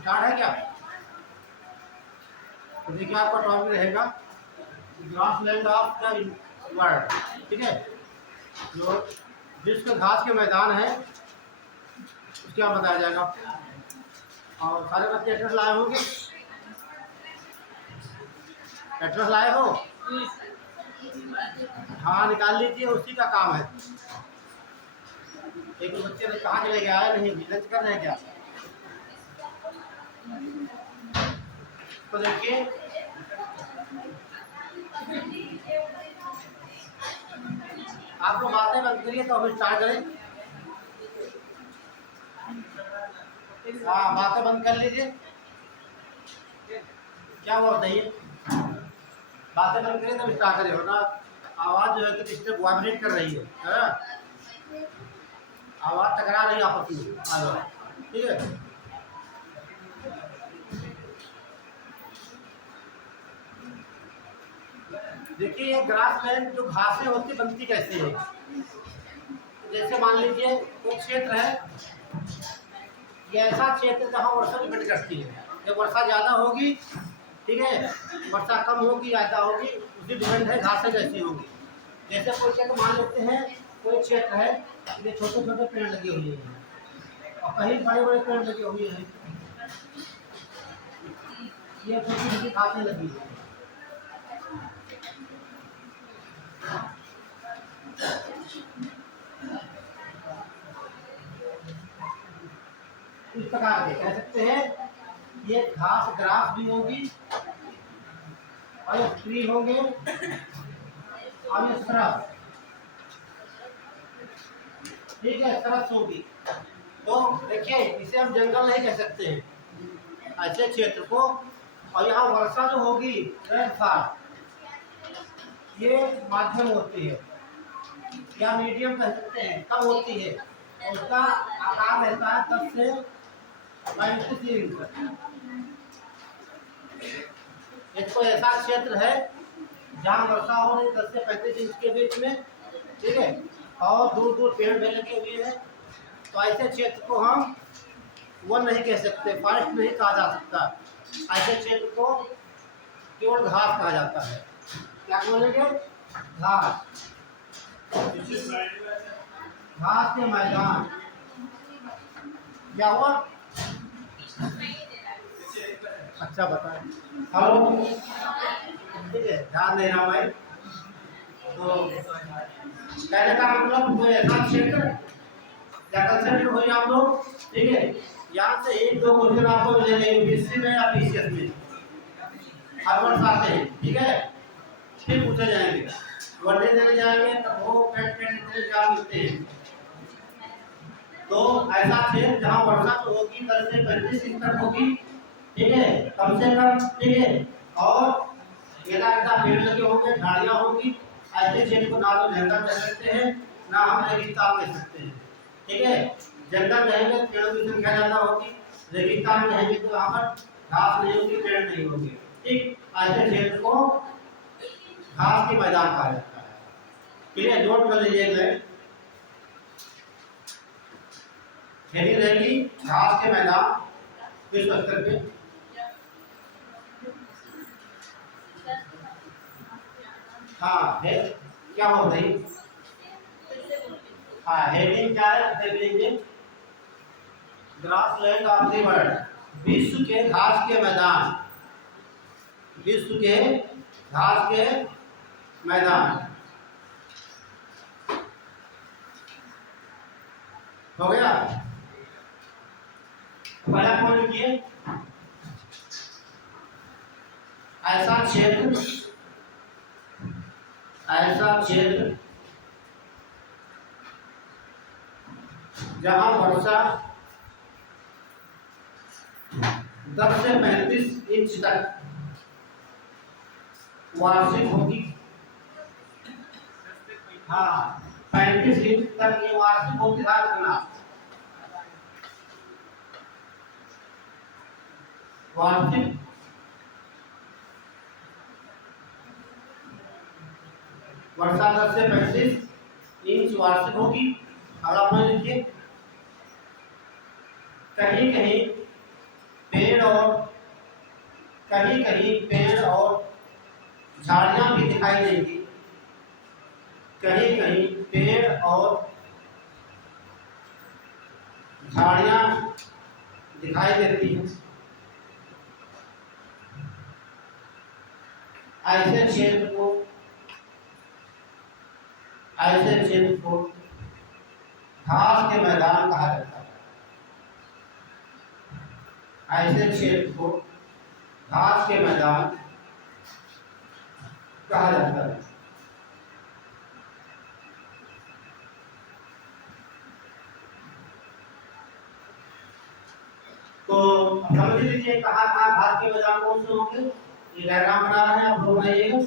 Start है क्या? तो देखिए आपका टॉपिक रहेगा ग्रासलैंड ऑफ द वर्ल्ड। ठीक है, जो विश्व घास के मैदान है उसके आप बताया जाएगा। और सारे बच्चे एड्रेस लाए होंगे, एड्रेस लाए हो? हाँ निकाल लीजिए, उसी का काम है। एक बच्चे ने कहाँ चले गया है, नहीं लंच कर रहे हैं क्या? तो देखिए आप लोग बातें बंद करिए तो हम स्टार्ट करें। हाँ बातें बंद कर लीजिए। क्या हुआ बताइए? बातें बंद करिए तब स्टार्ट करें, वरना आवाज़ जो है कि डिस्टर्ब वाइब्रेट कर रही है ना? आवाज़ टकरा रही है आपस में। ठीक है, देखिए ये ग्रासलैंड जो घासें होती बनती कैसे है? जैसे मान लीजिए कोई क्षेत्र है, ये ऐसा क्षेत्र जहाँ वर्षा डिपेंड करती है। जब वर्षा ज़्यादा होगी, ठीक है, वर्षा कम होगी ज़्यादा होगी, उसी डिपेंड है घासें कैसी होगी। जैसे कोई क्षेत्र मान लेते हैं, कोई क्षेत्र है ये छोटे छोटे पेड़ लगे हुए हैं और कहीं बड़े बड़े पेड़ लगे हुए हैं, ये छोटी छोटी घासें लगी हुई हैं। इस प्रकार के कह सकते हैं ये घास ग्रास भी होगी और ये ट्री होंगे और ये सरस, ठीक है, सरस होगी। तो देखिए इसे हम जंगल नहीं कह सकते हैं ऐसे क्षेत्र को। और यहाँ वर्षा जो होगी रेनफॉल ये माध्यम होती है या मीडियम कह सकते हैं, कम होती है। उसका आकार रहता है 10 से 35 इंच। एक कोई ऐसा क्षेत्र है जहाँ वर्षा हो रही 10 से 35 इंच के बीच में, ठीक है, और दूर दूर पेड़ भी लगे हुए हैं, तो ऐसे क्षेत्र को हम वन नहीं कह सकते, फॉरेस्ट नहीं कहा जा सकता। ऐसे क्षेत्र को केवल घास कहा जाता है। क्या बोलेंगे? घास, घास के मैदान। क्या हुआ? अच्छा बताएं। हेलो, ठीक है, ध्यान नहीं रहा भाई। तो कहने का मतलब कोई ऐसा क्षेत्र या कंसेंट हो आप लोग, ठीक है, यहाँ से एक दो क्वेश्चन आपको मिलेंगे यूपीएससी में या पीसीएस में, हर वर्ष आते हैं, ठीक है, फिर पूछे जाएंगे। वनडे देने जाएंगे तब वो पेट एग्जाम लिखते हैं। तो ऐसा क्षेत्र जहाँ वर्षा तो होगी 10 से 35 इंच तक होगी, ठीक है, कम से कम, ठीक है, और ऐसा पेड़ लगे होंगे, झाड़ियाँ होंगी। ऐसे क्षेत्र को ना तो जंगल कह सकते हैं ना हम रेगिस्तान कह सकते हैं, ठीक है। जंगल रहेंगे पेड़ों की संख्या ज़्यादा होगी, रेगिस्तान रहेंगे तो वहाँ पर घास नहीं होगी, पेड़ नहीं होंगे, ठीक। ऐसे क्षेत्र को घास के मैदान कहा जाता है। क्लियर? नोट कर लीजिएगा, हेडिंग रहेगी घास के मैदान विश्व स्तर पे। हाँ है, क्या हो रही? हाँ हेडिंग क्या है देख लीजिए, ग्रासलैंड ऑफ द वर्ल्ड, विश्व के घास के मैदान, विश्व के घास के मैदान। हो गया? पहला पॉइंट लिखिए, ऐसा क्षेत्र, ऐसा क्षेत्र जहां वर्षा 10 से 35 इंच तक वार्षिक होगी। हाँ 35 इंच तक ये वार्षिक होगी, ध्यान रखना। वार्षिक वर्षा 10 से 35 इंच वार्षिक होगी। अगला पॉइंट लिखिए, कहीं कहीं पेड़ और कहीं कहीं पेड़ और झाड़ियां भी दिखाई देंगी, कहीं कहीं पेड़ और झाड़ियां दिखाई देती हैं। ऐसे क्षेत्र को घास के मैदान कहा जाता है। ऐसे क्षेत्र को घास के मैदान कहा जाता है। तो समझ लीजिए कहाँ कहाँ घास के मैदान कौन से होंगे। ये डायग्राम बना रहे हैं, आप लोग बनाइएगा।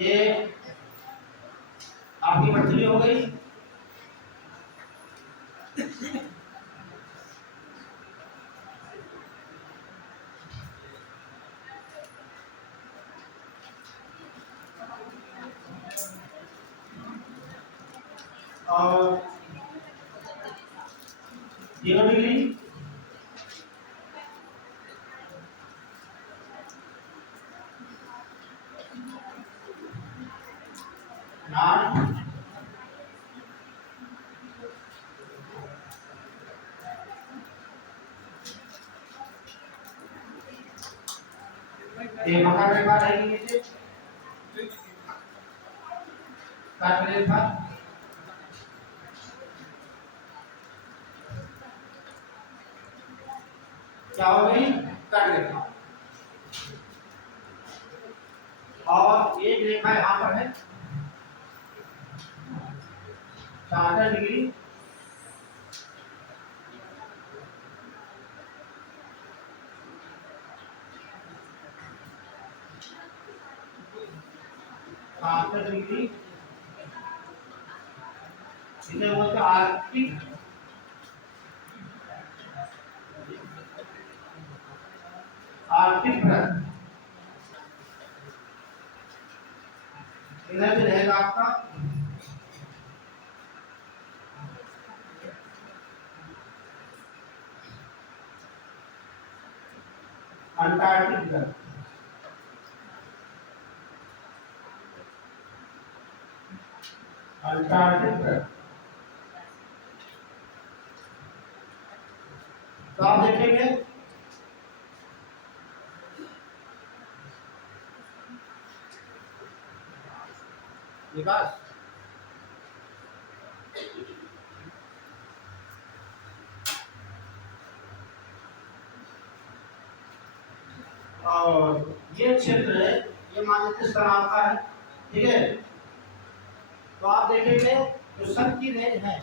ये आपकी पृथ्वी हो गई, और 0 डिग्री, ये मकर रेखा रहेगी, नीचे कर्क रेखा, क्या हो गई, कर्क रेखा। और एक रेखा यहाँ पर है 66 डिग्री, इसे बोलते आर्कटिक वृत्त। इधर से रहेगा आपका अंटार्कटिक वृत्त। अंटार्कटिक वृत्त। तो आप देखेंगे विकास, और ये क्षेत्र है, ये मान लीजिए इस तरह आपका है, ठीक है। तो आप देखेंगे जो सन की रेंज है,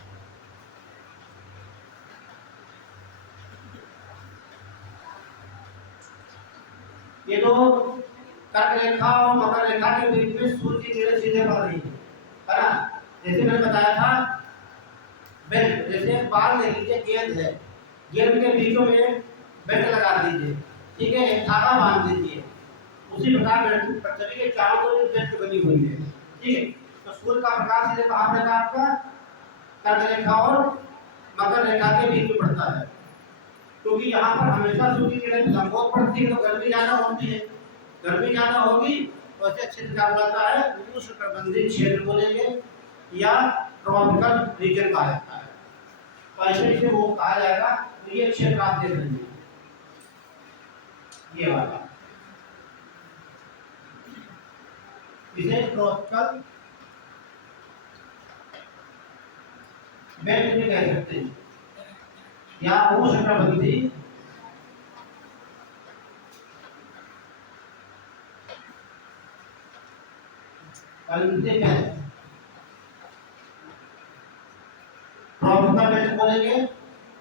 ये तो कर्क रेखा और मकर रेखा के बीच में सूर्य की किरण सीधे पड़ रही है ना। जैसे मैंने बताया था, बेल्ट, जैसे बाल ले लीजिए, गेंद है, गेंद के बीचों में बेल्ट लगा दीजिए, ठीक है, एक धागा बांध दीजिए, उसी प्रकार बेल्ट पृथ्वी के चारों ओर बेल्ट बनी हुई है, ठीक है। तो सूर्य का प्रकाश सीधे कहाँ पड़ेगा, आपका कर्क रेखा और मकर रेखा के बीच में पड़ता है, क्योंकि यहाँ पर हमेशा सूर्य की किरण लंबवत पड़ती है, तो गर्मी ज्यादा होती है। गर्मी ज्यादा होगी तो ऐसे क्षेत्र क्या कहलाता है, उष्णकटिबंधीय क्षेत्र बोलेंगे या ट्रॉपिकल रीजन कहा जाता है। तो ऐसे से वो कहा जाएगा। तो ये क्षेत्र आप देख लेंगे, ये वाला इसे ट्रॉपिकल बेल्ट भी कह सकते हैं या उष्णकटिबंधीय ट्रॉपिकल बेल्ट बोलेंगे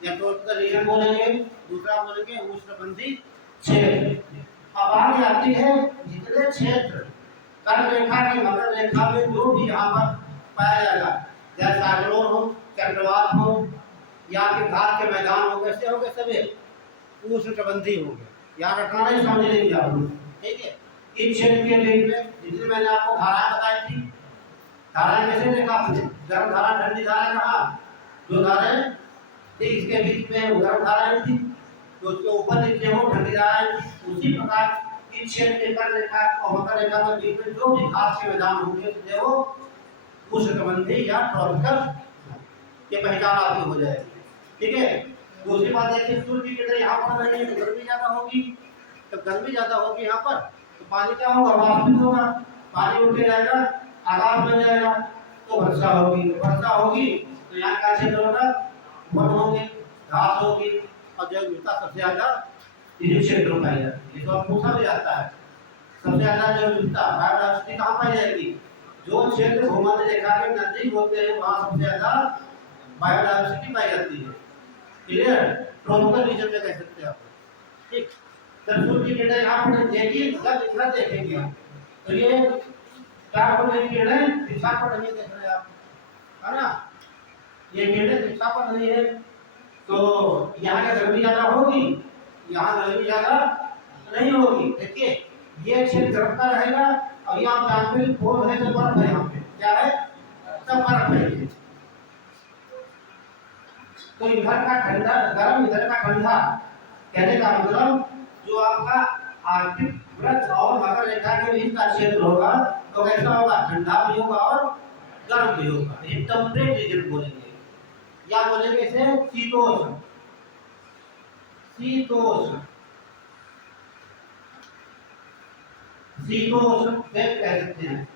या ट्रॉपिकल रीजन बोलेंगे, दूसरा बोलेंगे उष्णकटिबंधीय क्षेत्र। अब आगे आती है जितने क्षेत्र कर्क रेखा की मकर रेखा में जो भी यहाँ पर पाया जाएगा, जैसे साइक्लोन हो, चक्रवात हो या फिर घास के मैदान हो, कैसे हो गए सभी उष्णकटिबंधीय हो गए। याद रखना नहीं, समझ लेंगे आप लोग, ठीक है। इन क्षेत्र के बीच में, इसलिए मैंने आपको धाराएं बताई थी। धाराएं कैसे देखा आपने? गर्म धारा, ठंडी धारा कहा, जो धाराएं इसके बीच में गर्म धाराएं थी, तो उसके ऊपर नीचे वो ठंडी धाराएं थी। उसी प्रकार इन क्षेत्र के कर रेखा और मकर रेखा के बीच में जो भी घास के मैदान होंगे तो वो उष्णकटिबंधीय या ट्रॉपिकल के पहचान आपकी हो जाएगी। ठीक है। दूसरी बात देखिए, सूर्य की किरण यहाँ पर नहीं है तो गर्मी ज्यादा होगी। तो गर्मी ज्यादा होगी यहाँ पर तो पानी क्या होगा? वाष्पित होगा, पानी उठ के जाएगा, आकाश में जाएगा, तो वर्षा होगी। वर्षा होगी तो यहाँ क्या क्षेत्र होगा? वन होंगे, घास होगी, और जैव विविधता सबसे ज्यादा इन्हीं क्षेत्रों में पाई जाती है। ये तो आप पूछा भी जाता है, सबसे ज्यादा जैव विविधता बायोडायवर्सिटी कहाँ पाई जाएगी? जो क्षेत्र भूमध्य रेखा के नजदीक होते हैं वहाँ सबसे ज्यादा बायोडायवर्सिटी पाई जाती है। क्लियर? ट्रॉपिकल रीजन में कह सकते हैं आप। ठीक। जब सूर्य की किरणें यहाँ पर देखिए, इतना देखेंगे आप तो ये क्या हो रही किरणें दिशा पर नहीं देख रहे आप, है ना? ये किरणें दिशा पर नहीं है तो यहाँ का गर्मी ज्यादा होगी, यहाँ गर्मी ज्यादा नहीं होगी। देखिए ये क्षेत्र गर्म का रहेगा और ये आप जानते हैं पोल है तो बर्फ है, यहाँ पे क्या है? सब बर्फ है। तो इधर का ठंडा गर्म, इधर का ठंडा, कहने का मतलब जो आपका आर्कटिक वृत्त और मकर रेखा के बीच का क्षेत्र होगा तो कैसा होगा? ठंडा भी होगा और गर्म भी होगा। ये टेम्परेट रीजन बोलेंगे, या बोलेंगे इसे शीतोष्ण। शीतोष्ण, शीतोष्ण कह सकते हैं।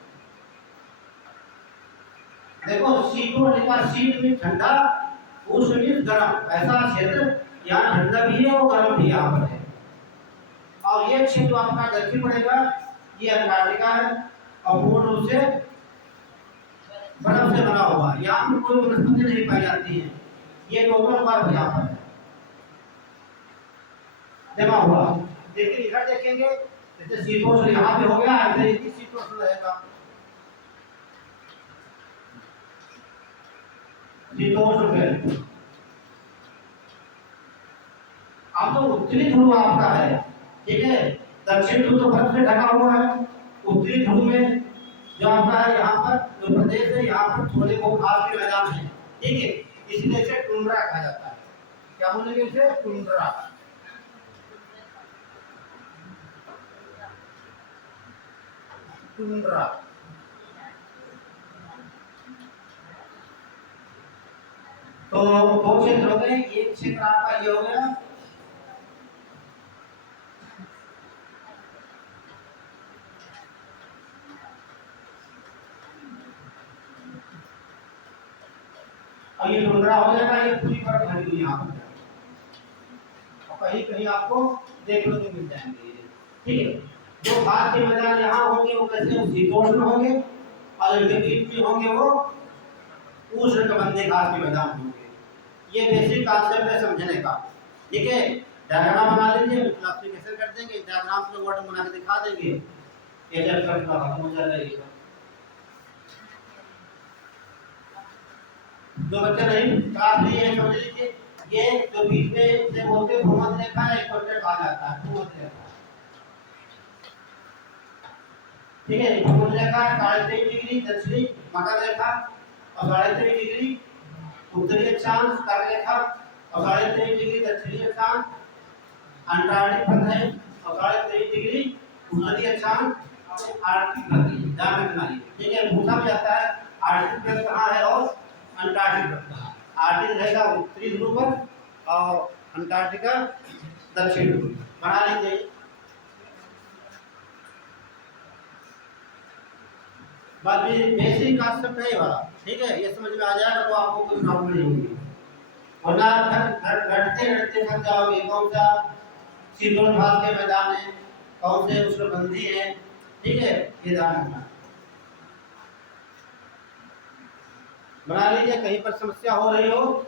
देखो शीतोष्ण का शीत में ठंडा, उष्ण में गर्म, ऐसा क्षेत्र यहाँ ठंडा भी है और गर्म भी यहाँ पर है। और ये क्षेत्र आपका दक्षिण पड़ेगा, ये अंटार्कटिका है और पूर्ण रूप से बर्फ से बना हुआ। यहाँ पर कोई वनस्पति नहीं पाई जाती है, ये टोटल बर्फ यहाँ पर है जमा हुआ। देखिए इधर देखेंगे जैसे शीतोष्ण यहाँ पे हो गया, ऐसे ही शीतोष्ण रहेगा। शीतोष्ण बेल्ट अब तो उत्तरी ध्रुव आपका है, ठीक है। दक्षिण ध्रुव तो बर्फ से ढका हुआ है। उत्तरी ध्रुव में जो आपका है यहाँ पर जो प्रदेश है, यहाँ पर थोड़े बहुत घास के मैदान है, ठीक है। इसलिए इसे टुंड्रा कहा जाता है। क्या बोलेंगे इसे? टुंड्रा। टुंड्रा। तो दो क्षेत्र हो गए, एक क्षेत्र आपका ये हो गया और ये टुंड्रा हो जाएगा, ये पूरी बर्फ भरी हुई यहाँ पर, और कहीं कहीं आपको देखने को मिल जाएंगे, ठीक है। जो घास के मैदान यहाँ होंगे वो कैसे? शीतोष्ण होंगे, और इनके बीच में होंगे वो उष्णकटिबंधीय घास के मैदान होंगे। ये बेसिक कांसेप्ट है समझने का, ठीक है। डायग्राम बना लीजिए, क्लासिफिकेशन कर देंगे, डायग्राम से वर्ड बना के दिखा देंगे, ये चैप्टर का खत्म हो जाएगा। जो बच्चे नहीं क्लास लिए हैं समझ लीजिए, ये जो बीच में से बोलते भूमध्य रेखा है, इक्वेटर कहा जाता है भूमध्य रेखा, ठीक है। भूमध्य रेखा 23.5 डिग्री दक्षिणी मकर रेखा और 23.5 डिग्री उत्तरी अक्षांश कर्क रेखा और 23.5 डिग्री दक्षिणी अक्षांश अंटार्कटिक वृत्त है और 23.5 डिग्री उत्तरी अक्षांश आर्कटिक वृत्त है। ध्यान रखना ये, ठीक है। पूछा भी जाता है आर्कटिक वृत्त कहाँ है और अंटार्कटिक वृत्त कहाँ। आर्कटिक रहेगा उत्तरी ध्रुव पर और अंटार्कटिका दक्षिण ध्रुव। बना लीजिए। बात भी बेसिक कांसेप्ट है वाला, ठीक है। ये समझ में आ जाएगा तो आपको कोई प्रॉब्लम नहीं होगी, वरना घटते घटते थक जाओगे। कौन सा शीतोष्ण घास के मैदान है, कौन से उष्णकटिबंधी है, ठीक है। ये ध्यान रखना। बना लीजिए, कहीं पर समस्या हो रही हो।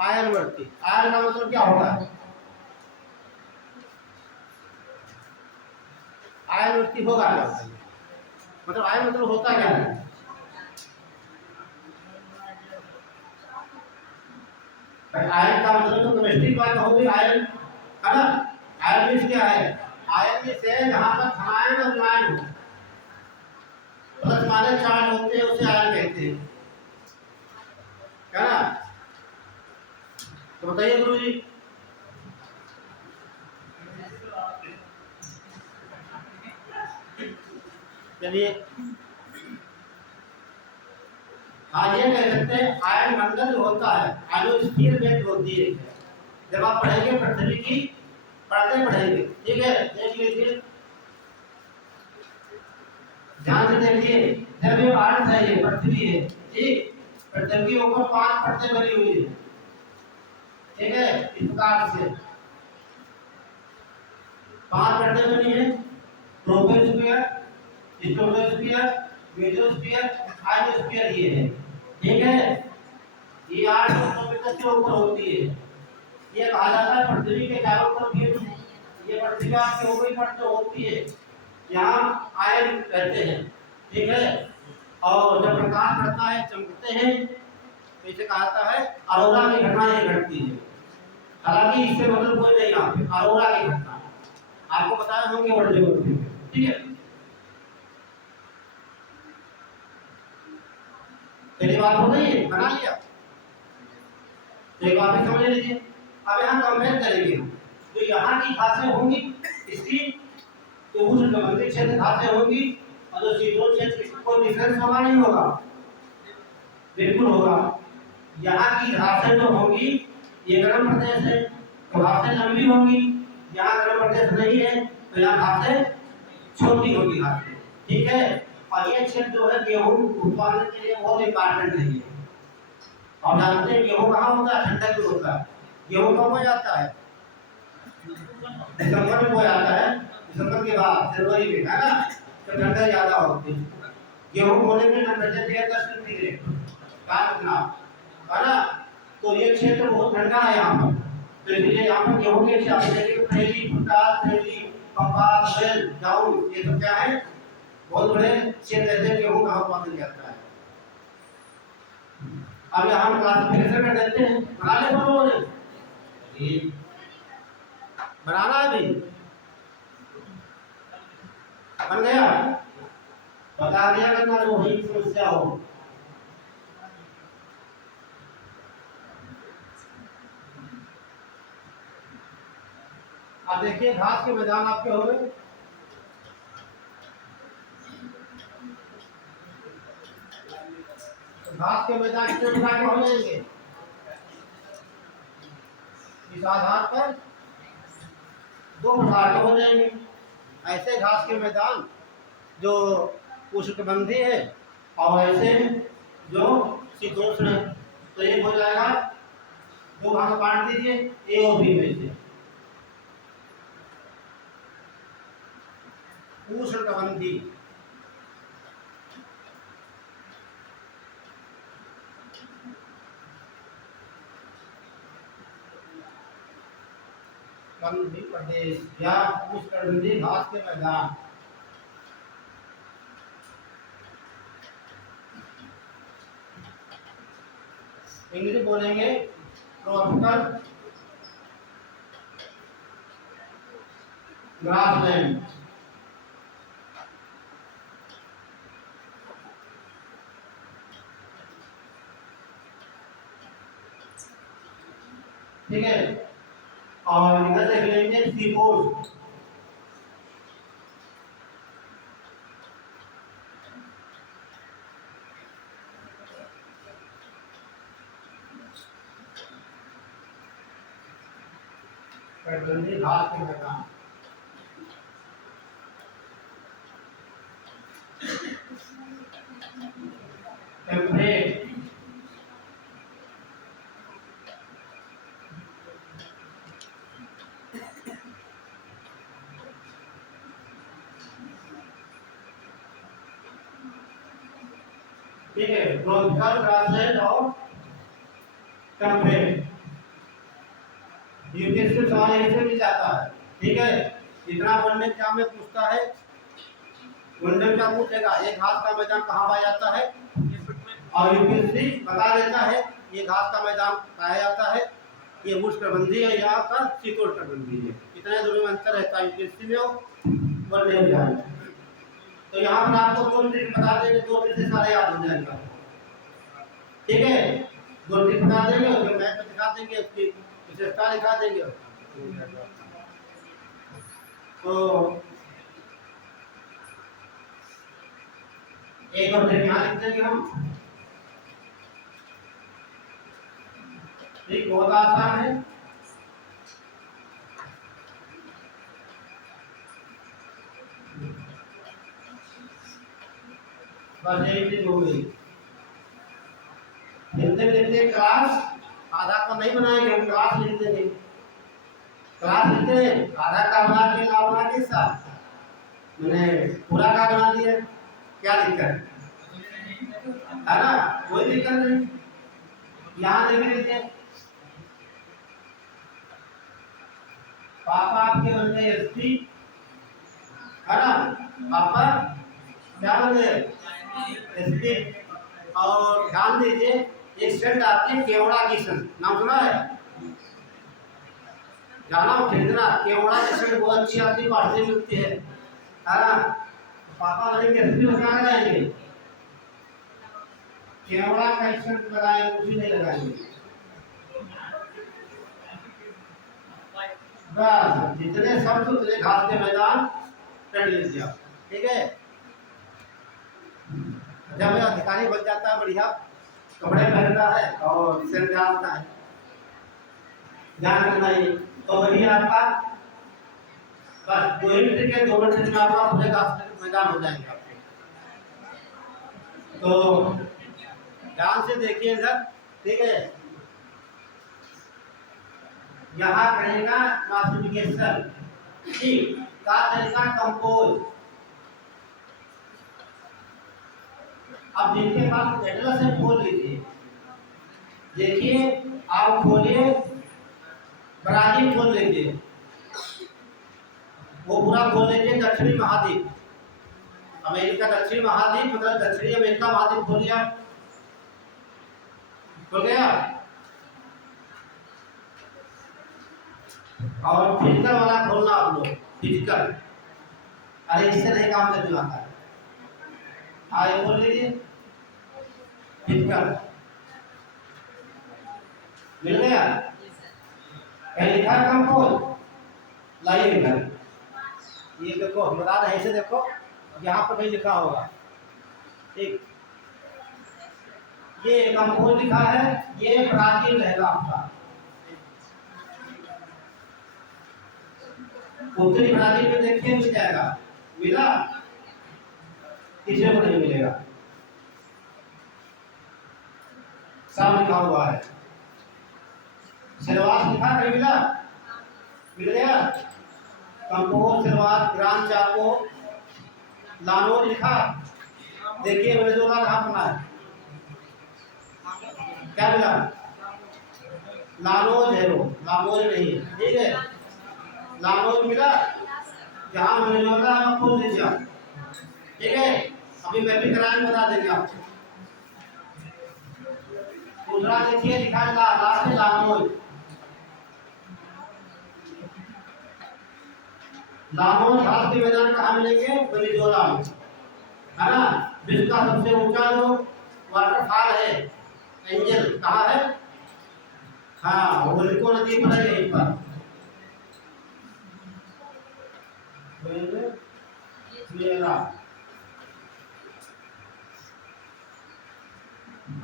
आयनवर्ती, आयन का मतलब क्या होता है? आयनवर्ती होगा क्या? मतलब आयन मतलब होता क्या है? आयन का मतलब तो केमिस्ट्री बात हो गई। आयन है ना। आयन मीन्स क्या है? आयन मीन्स है जहाँ पर धनायन और ऋणायन हो, प्लस माइनस चार्ज होते हैं उसे आयन कहते हैं, है ना। तो बताइए गुरु जी। चलिए, हाँ ये कह सकते हैं आयन मंडल जो होता है आयनोस्फीयर बेल्ट होती है। जब आप पढ़ेंगे पृथ्वी की परतें पढ़ेंगे, ठीक है, देख लीजिए ध्यान से देखिए। जब ये अर्थ है, ये पृथ्वी है, ठीक, पृथ्वी के ऊपर 5 परतें बनी हुई है, ठीक है, इस प्रकार से 5 परतें बनी है। ट्रोपोस्फीयर, स्ट्रेटोस्फीयर, मेसोस्फीयर, हाइड्रोस्फीयर ये है, ठीक है। ये 8 किलोमीटर के ऊपर होती है। ये कहा जाता है पृथ्वी के चारों तरफ ये पृथ्वी के ऊपरी परत जो होती है यहाँ आयन रहते हैं, ठीक है। और जब प्रकाश पड़ता है चमकते हैं तो इसे कहा जाता है अरोरा की घटना ये घटती है। हालांकि इससे मतलब कोई नहीं, यहाँ पे अरोरा की घटना आपको बताया होंगे वर्ल्ड ज्योग्राफी, ठीक है। पहली बात हो गई है, बना लिया, तो एक बात समझ लीजिए। अब यहाँ कंपेयर करेंगे तो यहाँ की घासें होंगी इसकी, तो उस संबंधित क्षेत्र घासें होंगी, और जो शीतोष्ण क्षेत्र कोई डिफरेंस होगा नहीं होगा? बिल्कुल होगा। यहाँ की घासें जो होंगी ये गर्म प्रदेश है तो घासें लंबी होंगी, यहाँ गर्म प्रदेश नहीं है तो यहाँ घासें छोटी होगी घासें, ठीक है। और ये क्षेत्र जो है गेहूं उत्पादन के लिए बहुत इंपॉर्टेंट है। आप जानते हैं गेहूं कहाँ होता है? ठंडक में होता है। गेहूं कब हो जाता है? दिसंबर में हो जाता है, दिसंबर के बाद फरवरी में, है ना, तो ठंडक ज्यादा होती है। गेहूं होने में टेम्परेचर 10 डिग्री का, है ना। तो ये क्षेत्र बहुत ठंडा है यहाँ पर, तो इसलिए यहाँ पर गेहूं के थैली, पोटास, थैली, कपास, बेल, गेहूं, ये सब क्या है? बहुत बड़े क्षेत्र ऐसे गेहूं का उत्पादन जाता है। अब यहाँ हम क्लासिफिकेशन कर देते हैं, बना ले सब लोगों ने, बनाना है भी, बन गया, बता दिया करना जो वही समस्या हो। अब देखिए घास के मैदान आपके हो गए, घास के मैदान कितने प्रकार के हो जाएंगे? इस आधार पर 2 प्रकार के हो जाएंगे। ऐसे घास के मैदान जो उष्णकटिबंधीय है और ऐसे जो शीतोष्ण है, तो एक हो जाएगा, 2 भाग बांट दीजिए ए और बी में से। उष्णकटिबंधीय प्रदेश या उष्णकटिबंधीय घास के मैदान, इंग्लिश बोलेंगे ट्रॉपिकल ग्रासलैंड, ठीक है। और इधर देख लेंगे सीपोस्ट, कटिबंधीय घास के मैदान, टेम्परेट, ठीक है, ट्रॉपिकल ग्रासलैंड और टेम्परेट। यूपीएससी में सवाल यही से मिल जाता है, ठीक है। इतना वनडे एग्जाम में पूछता है, वनडे क्या पूछेगा, ये घास का मैदान कहाँ पाया जाता है, और यूपीएससी बता देता है ये घास का मैदान पाया जाता है ये उष्णकटिबंधीय है, यहाँ का शीतोष्णकटिबंधीय है। कितने दोनों में अंतर रहता है यूपीएससी में हो वरने हो जाए। तो यहाँ पर आपको 2 ट्रिक बता देंगे, 2 ट्रिक से सारे याद हो जाएगा। ठीक है, 2 ट्रिक बता देंगे और फिर मैथ में दिखा देंगे, उसकी विशेषता दिखा देंगे। तो एक और ट्रिक यहाँ लिख देंगे हम। ठीक, बहुत आसान है। बस यही ट्रिक हो गई। लिखते लिखते क्लास आधा का नहीं बनाएंगे, हम क्लास लिख देंगे। क्लास लिखते हैं, आधा का बना के ना बना के साथ मैंने पूरा का बना दिया। क्या दिक्कत है ना? कोई दिक्कत नहीं। यहाँ देखिए, पापा आपके बनते हैं एसपी, है ना? पापा क्या बनते हैं? एसपी। और ध्यान दीजिए, एक सेंट आती है केवड़ा की सेंट, नाम सुना है? जाना खरीदना, केवड़ा की सेंट बहुत अच्छी आती है, बाहर से मिलती है ना? पापा नहीं एसपी में क्या लगाएंगे? केवड़ा का सेंट लगाएंगे, कुछ नहीं लगाएंगे। बस जितने शब्द उतने घास के मैदान रट लीजिए। ठीक है, जब अधिकारी बन जाता है, बढ़िया कपड़े पहनता है और सिर डालता है, ध्यान रखना ये तो बढ़िया आपका। बस 2 मिनट के 2 मिनट में आपका पूरे घास के मैदान हो जाएंगे आपके। तो ध्यान से देखिए इधर। ठीक है, यहाँ करेगा क्लासिफिकेशन, ठीक का तरीका कंपोज। अब जिनके पास एटलस है खोल लीजिए। देखिए, आप खोलिए, ब्राजील खोल लीजिए, वो पूरा खोल लीजिए। दक्षिणी महाद्वीप, अमेरिका दक्षिणी महाद्वीप, मतलब दक्षिणी अमेरिका महाद्वीप खोल लिया, खोल गया। और फिजिकल वाला खोलना आप लोग, फिजिकल। अरे इससे नहीं काम करने आता है। आगे खोल लीजिए, फिजिकल मिल गया। कहीं लिखा है कंपोज? लाइए इधर, ये देखो हम बता रहे हैं, ऐसे देखो यहाँ पर भी लिखा होगा। ठीक, ये कंपोज लिखा है, ये ब्राजील रहेगा आपका। उत्तरी ब्राजील में देखिए मिल जाएगा, मिला? किसी को नहीं मिलेगा, सब लिखा हुआ है। सिलवास लिखा नहीं मिला? मिल गया। कंपोज, सिलवास, ग्राम चाको, लानोज लिखा। देखिए वेनेजुएला कहाँ बना है? क्या मिला? लानोज है, वो लानोज नहीं है। ठीक है, लानोज मिला। जहाँ वेनेजुएला है खोल दीजिए। ठीक है, अभी मैपिंग कराएंगे, बता देंगे आपको। दूसरा देखिए लिखा है लास्ट में लानोज। लानोज घास के मैदान कहाँ मिलेंगे? वेनेजुएला में, है ना? विश्व का सबसे ऊंचा जो वाटरफॉल है एंजल, कहाँ है? हाँ, ओरिको नदी पर है, यहीं पर वेनेजुएला।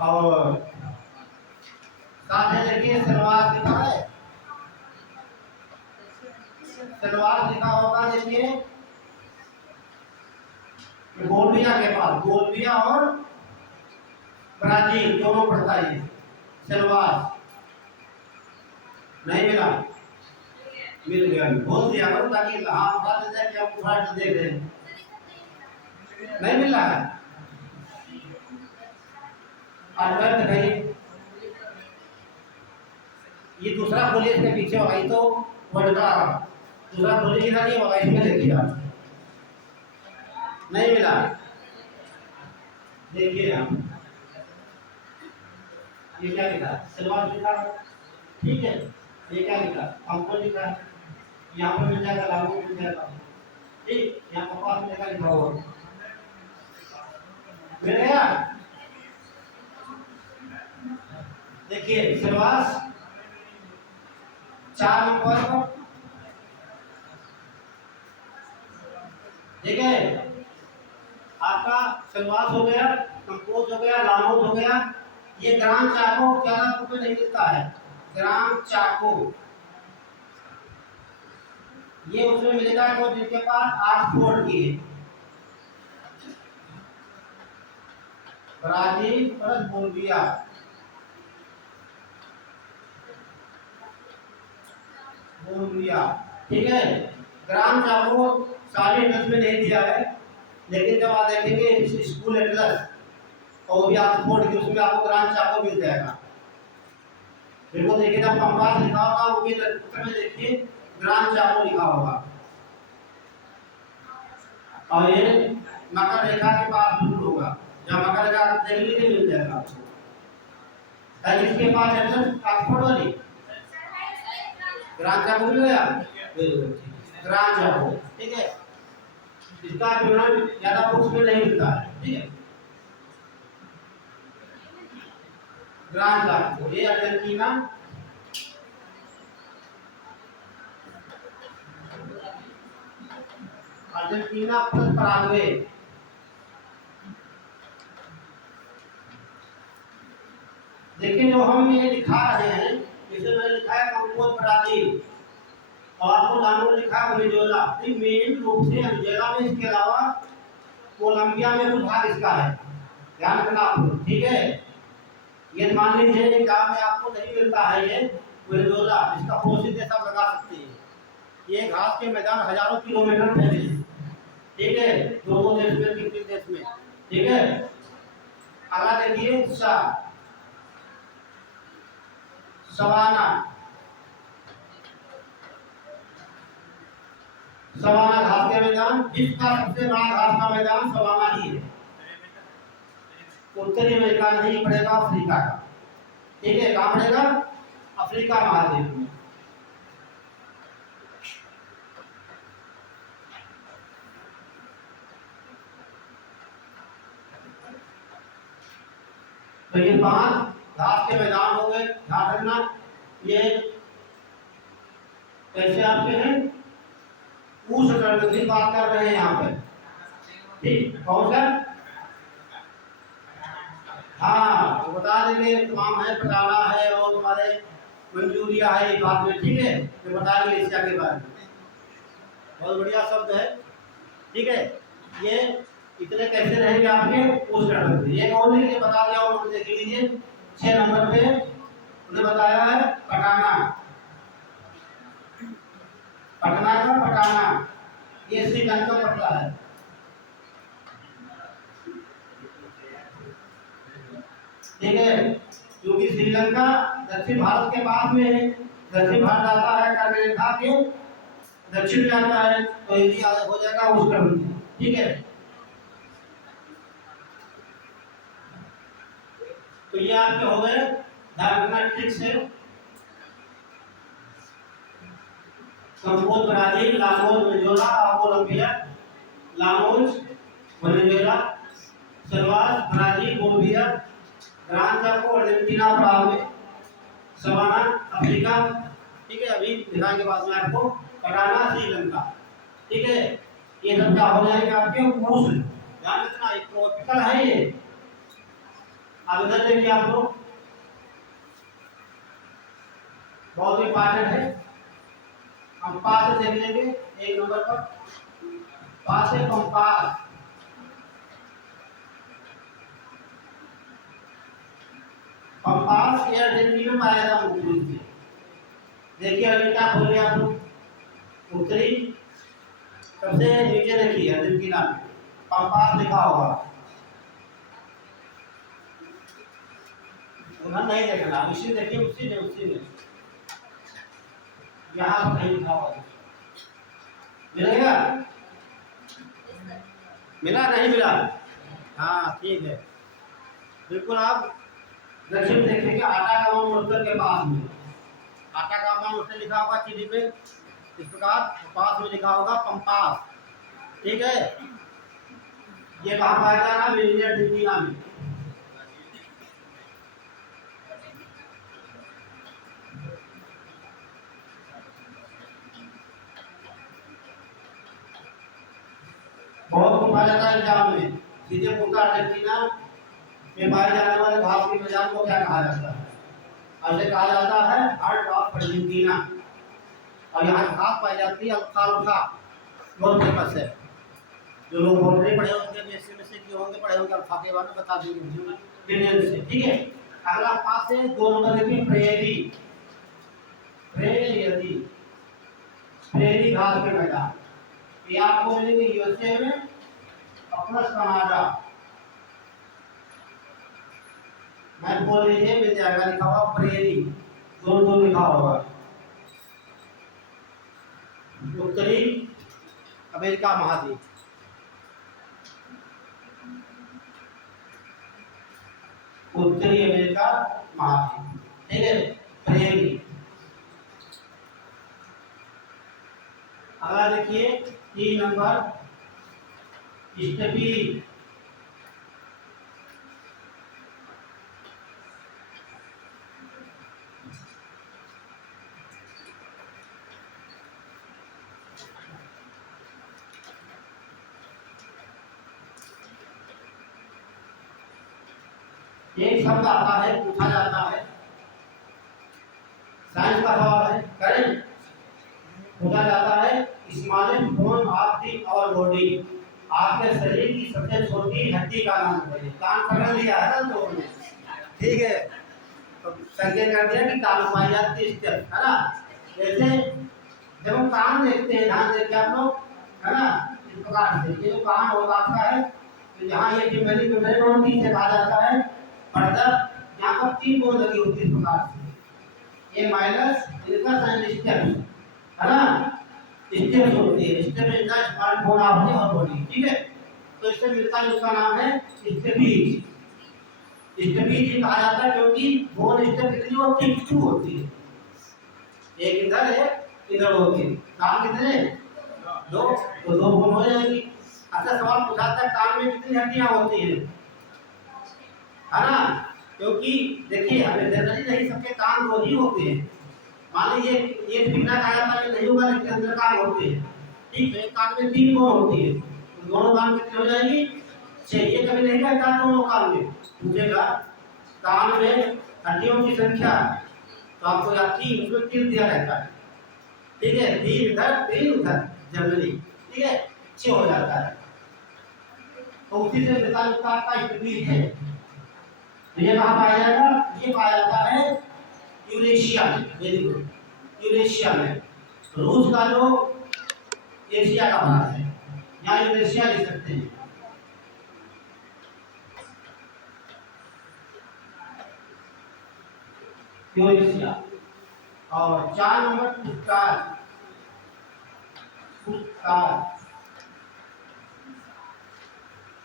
और साथ में देखिए सलवार लिखा है, सलवार लिखा होगा। देखिए बोलिविया के पास, बोलिविया और ब्राजील दोनों पड़ता है। सलवार नहीं मिला? मिल गया, बोल दिया करो ताकि हाँ बता देते हैं कि आप पूरा देख रहे हैं। नहीं मिल रहा है? अल्बर्ट दिखाइए, ये दूसरा खोलिए, इसके पीछे वाला ही तो वर्ड का दूसरा खोलिए ना, ये वाला इसमें देखिए आप। नहीं मिला? देखिए आप, ये क्या लिखा? सलवार लिखा। ठीक है, ये क्या लिखा हमको लिखा है, यहाँ पर मिल जाएगा लागू मिल जाएगा, ठीक, यहाँ पर पास मिलेगा लिखा हुआ मिल गया। देखिए सिलवास 4 नंबर पर, ठीक है, आपका सिलवास हो गया, कंपोज हो गया, लामोद हो गया। ये ग्राम चाको 11 रुपये नहीं मिलता है, ग्राम चाको ये उसमें मिलेगा तो जिनके पास 8 फोल्ड की है, ब्राजील प्लस बोल्विया, बोल्विया, ठीक है। ग्राम चाको 10.5 में नहीं दिया है, लेकिन जब आप देखेंगे स्कूल एटलस और भी आप फोल्ड की उसमें आपको ग्राम चाको मिल जाएगा। बिल्कुल देखिए जब कंपास लिखा होगा वो भी उत्तर में देखिए ग्राम चाको लिखा होगा, और ये मकर रेखा के पास बिल्कुल होगा, जब मकर रेखा देख लीजिए मिल जाएगा आपको। इसके पास एड्रेस ऑक्सफोर्ड वाली ग्राम चाको मिल गया, ग्राम चाको, ठीक है। इसका विवरण ज्यादा बुक्स में नहीं मिलता है, ठीक है। ग्राम चाको ये अर्जेंटीना, अर्जेंटीना प्लस पराग्वे, देखिए जो हम ये दिखा रहे हैं इसे मैंने लिखा है कंपोज ब्राजील और आपको लामोद लिखा है वेनेजुएला, मेन रूप से वेनेजुएला में, इसके अलावा कोलंबिया में कुछ भाग इसका है, ध्यान रखना आपको, ठीक है। ये मान लीजिए एग्जाम में आपको नहीं मिलता है ये वेनेजुएला, इसका प्रोसेस जैसा लगा सकते हैं। ये घास के मैदान हजारों किलोमीटर फैले हैं, ठीक है, दोनों देश में, तीन देश में, ठीक है। अगला देखिए सवाना, सवाना घास के मैदान, जिसका सबसे बड़ा घास का मैदान सवाना ही है, उत्तरी अमेरिका नहीं पड़ेगा, अफ्रीका का, ठीक है, कहाँ पड़ेगा, अफ्रीका महाद्वीप में। तो ये 5 घास के मैदान हो गए, ध्यान रखना। ये कैसे आपके हैं, उष्णकटिबंधीय की बात कर रहे हैं यहाँ पे, ठीक, कौन सा, हाँ तो बता देंगे तमाम है, पटाला है और तुम्हारे मंजूरिया है, एक बात में, ठीक है, तो बता देंगे एशिया के बारे में, बहुत बढ़िया शब्द है, ठीक है। ये इतने कैसे रहेंगे आपके उष्णकटिबंधीय, ये कौन है ये बता दिया, और देख लीजिए 6 नंबर पे उन्हें बताया है पटाना, पटना का पटाना, ये श्रीलंका पटना है, ठीक है, क्योंकि श्रीलंका दक्षिण भारत के पास में है, दक्षिण भारत आता है कर्नाटक के दक्षिण में आता है, तो ये हो जाएगा उष्णकटिबंधीय, ठीक है। तो ये आपके हो गए, ध्यान रखना ठीक से, कंपोज ब्राजील, लामोद वेनेजुएला और कोलंबिया, लामोज Venezuela, Selvas Brazil Bolivia, Gran Chaco Argentina Paraguay, savanna Africa, ठीक है, अभी दिखाने के बाद में आपको पटाना श्रीलंका, ठीक है। ये सब क्या हो जाएगा आपके उष्ण, ध्यान रखना एक ट्रॉपिकल है ये। अब इधर देखिए आप लोग, बहुत इंपॉर्टेंट है, हम पास से देख लेंगे 1 नंबर पर, पास है कंपास, कंपास ये अर्जेंटीना में पाया जाता है, देखिए अर्जेंटीना खोल लिया आप लोग, उत्तरी सबसे नीचे देखिए अर्जेंटीना में कंपास लिखा होगा, उधर नहीं देखना, उसी देखिए, उसी में यहाँ कहीं लिखा हुआ मिलेगा, मिला नहीं मिला, हाँ ठीक है, बिल्कुल। आप दक्षिण देखेंगे आटा का उत्तर के पास में, आटा का मान उसने लिखा होगा चिली पे इस प्रकार, पास में लिखा होगा पंपास। ठीक है, ये कहाँ पाया जा रहा है? वेलियर डिग्रीना में। बहुत पूछा जाता है एग्जाम में, सीधे पूछता अर्जेंटीना में पाए जाने वाले घास के मैदान को क्या कहा जाता है? और इसे कहा जाता है हार्ट ऑफ अर्जेंटीना। और यहाँ घास पाई जाती है अल्फाल्फा, बहुत फेमस है। जो लोग बहुत नहीं पढ़े होंगे, बेसिक में से क्यों होंगे पढ़े होंगे, अल्फा के बारे में बता देंगे डिटेल से। ठीक है, अगला पास से 2 नंबर देखिए प्रेरी। प्रेरी, प्रेरी घास के मैदान, ये आपको मिलेंगे यूएसए में और प्लस कनाडा। मैं बोल लीजिए मिल जाएगा, लिखा हुआ प्रेरी, दो लिखा होगा। उत्तरी अमेरिका महाद्वीप, उत्तरी अमेरिका महाद्वीप। ठीक है, प्रेरी। अगला देखिए 3 नंबर स्टेपी। एक शब्द आता है, पूछा जाता है, साइंस का सवाल है, करें पूछा जाता है smallest bone of the our body, आपके शरीर की सबसे छोटी हड्डी का नाम बताइए। कान पकड़ लिया है ना तो ठीक है, तो संकेत कर दिया कि कान पाई जाती है स्टेप, है ना। जैसे जब हम कान देखते हैं, ध्यान देते आप लोग, है ना, इस प्रकार से ये जो कान होगा आपका है, तो यहाँ ये टिम्पली में होती है, कहा जाता है पर्दा, यहाँ पर 3 बोन लगी होती है इस प्रकार से, ये माइनस इनका साइन स्टेप, है ना, स्टेप होती है। स्टेप इनका स्मार्टफोन आपने और बॉडी। ठीक है, तो इससे मिलता जुलता नाम है स्टेपीज। स्टेपीज कहा जाता है क्योंकि बोन स्टेप कितनी होती है? 2 होती है, एक इधर है इधर होती है। कान कितने? 2, तो 2 बोन हो जाएगी। अच्छा सवाल पूछाता है कान में कितनी हड्डियां होती हैं, है ना, क्योंकि देखिए हमें जनरली नहीं सबके कान 2 ही होते हैं। मान लीजिए ये बिना कहा जाता है नहीं होगा, लेकिन अंदर कान होते हैं। ठीक है, कान में 3 बोन होती है, तो दोनों कान कितनी हो जाएगी? 6। ये कभी नहीं कहता दोनों कान में, पूछेगा कान में हड्डियों की संख्या, तो आपको या 3 उसमें 3 दिया रहता है। ठीक है, 3 इधर 3 उधर जनरली, ठीक है, 6 हो जाता है। तो उसी से मिसाल का स्टेपीज है। तो ये कहाँ पाया जाएगा? ये पाया जाता है यूरेशिया में। वेरी गुड, यूरेशिया में। रूस का जो एशिया का भाग है, यहाँ यूरेशिया लिख सकते हैं। यूरेशिया। और 4 नंबर पुरस्कार।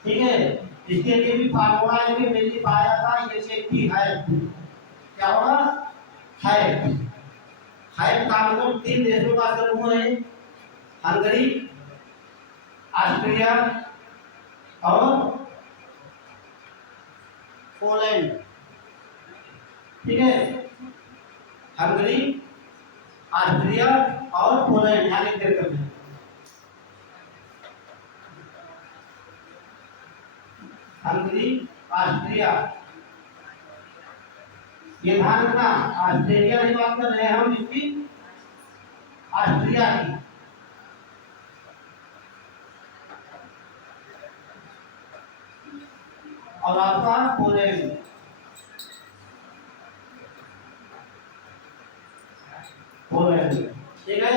ठीक है, इसके लिए भी फार्मूला है कि मेनली पाया जाता है ये सेफ्टी है, क्या होगा? है। है का मतलब 3 देशों का समूह है, हंगरी, ऑस्ट्रिया और पोलैंड। ठीक है, हंगरी, ऑस्ट्रिया और पोलैंड, यहाँ लिख देते हैं। हंगरी, ऑस्ट्रिया, ये ध्यान रखना, ऑस्ट्रेलिया की बात कर रहे हैं हम, इसकी ऑस्ट्रिया की। और आपका पोलैंड। पोलैंड, ठीक है,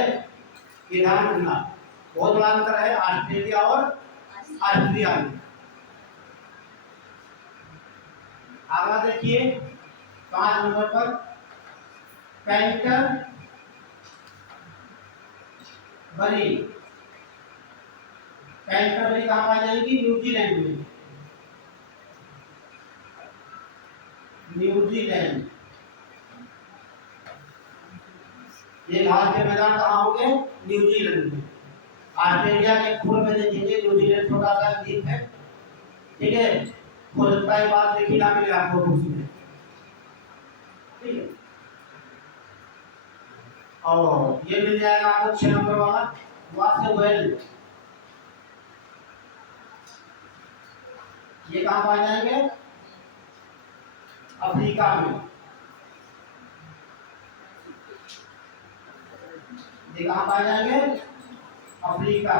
ये ध्यान रखना, बहुत बड़ा अंतर है ऑस्ट्रेलिया और ऑस्ट्रिया में। आगे देखिए 5 नंबर पर कैंटर बरी। कैंटर बरी कहाँ पाई जाएगी? न्यूजीलैंड में। न्यूजीलैंड। ये घास के मैदान कहाँ होंगे? न्यूजीलैंड में। ऑस्ट्रेलिया के पूर्व में देखेंगे न्यूजीलैंड छोटा सा द्वीप है, ठीक है। हो सकता है बात देखी ना मिले आपको उसमें, ठीक है। और ये मिल जाएगा आपको 6 नंबर वाला, वहां से वेल, ये कहाँ पाए जाएंगे? अफ्रीका में। ये कहाँ पाए जाएंगे? अफ्रीका।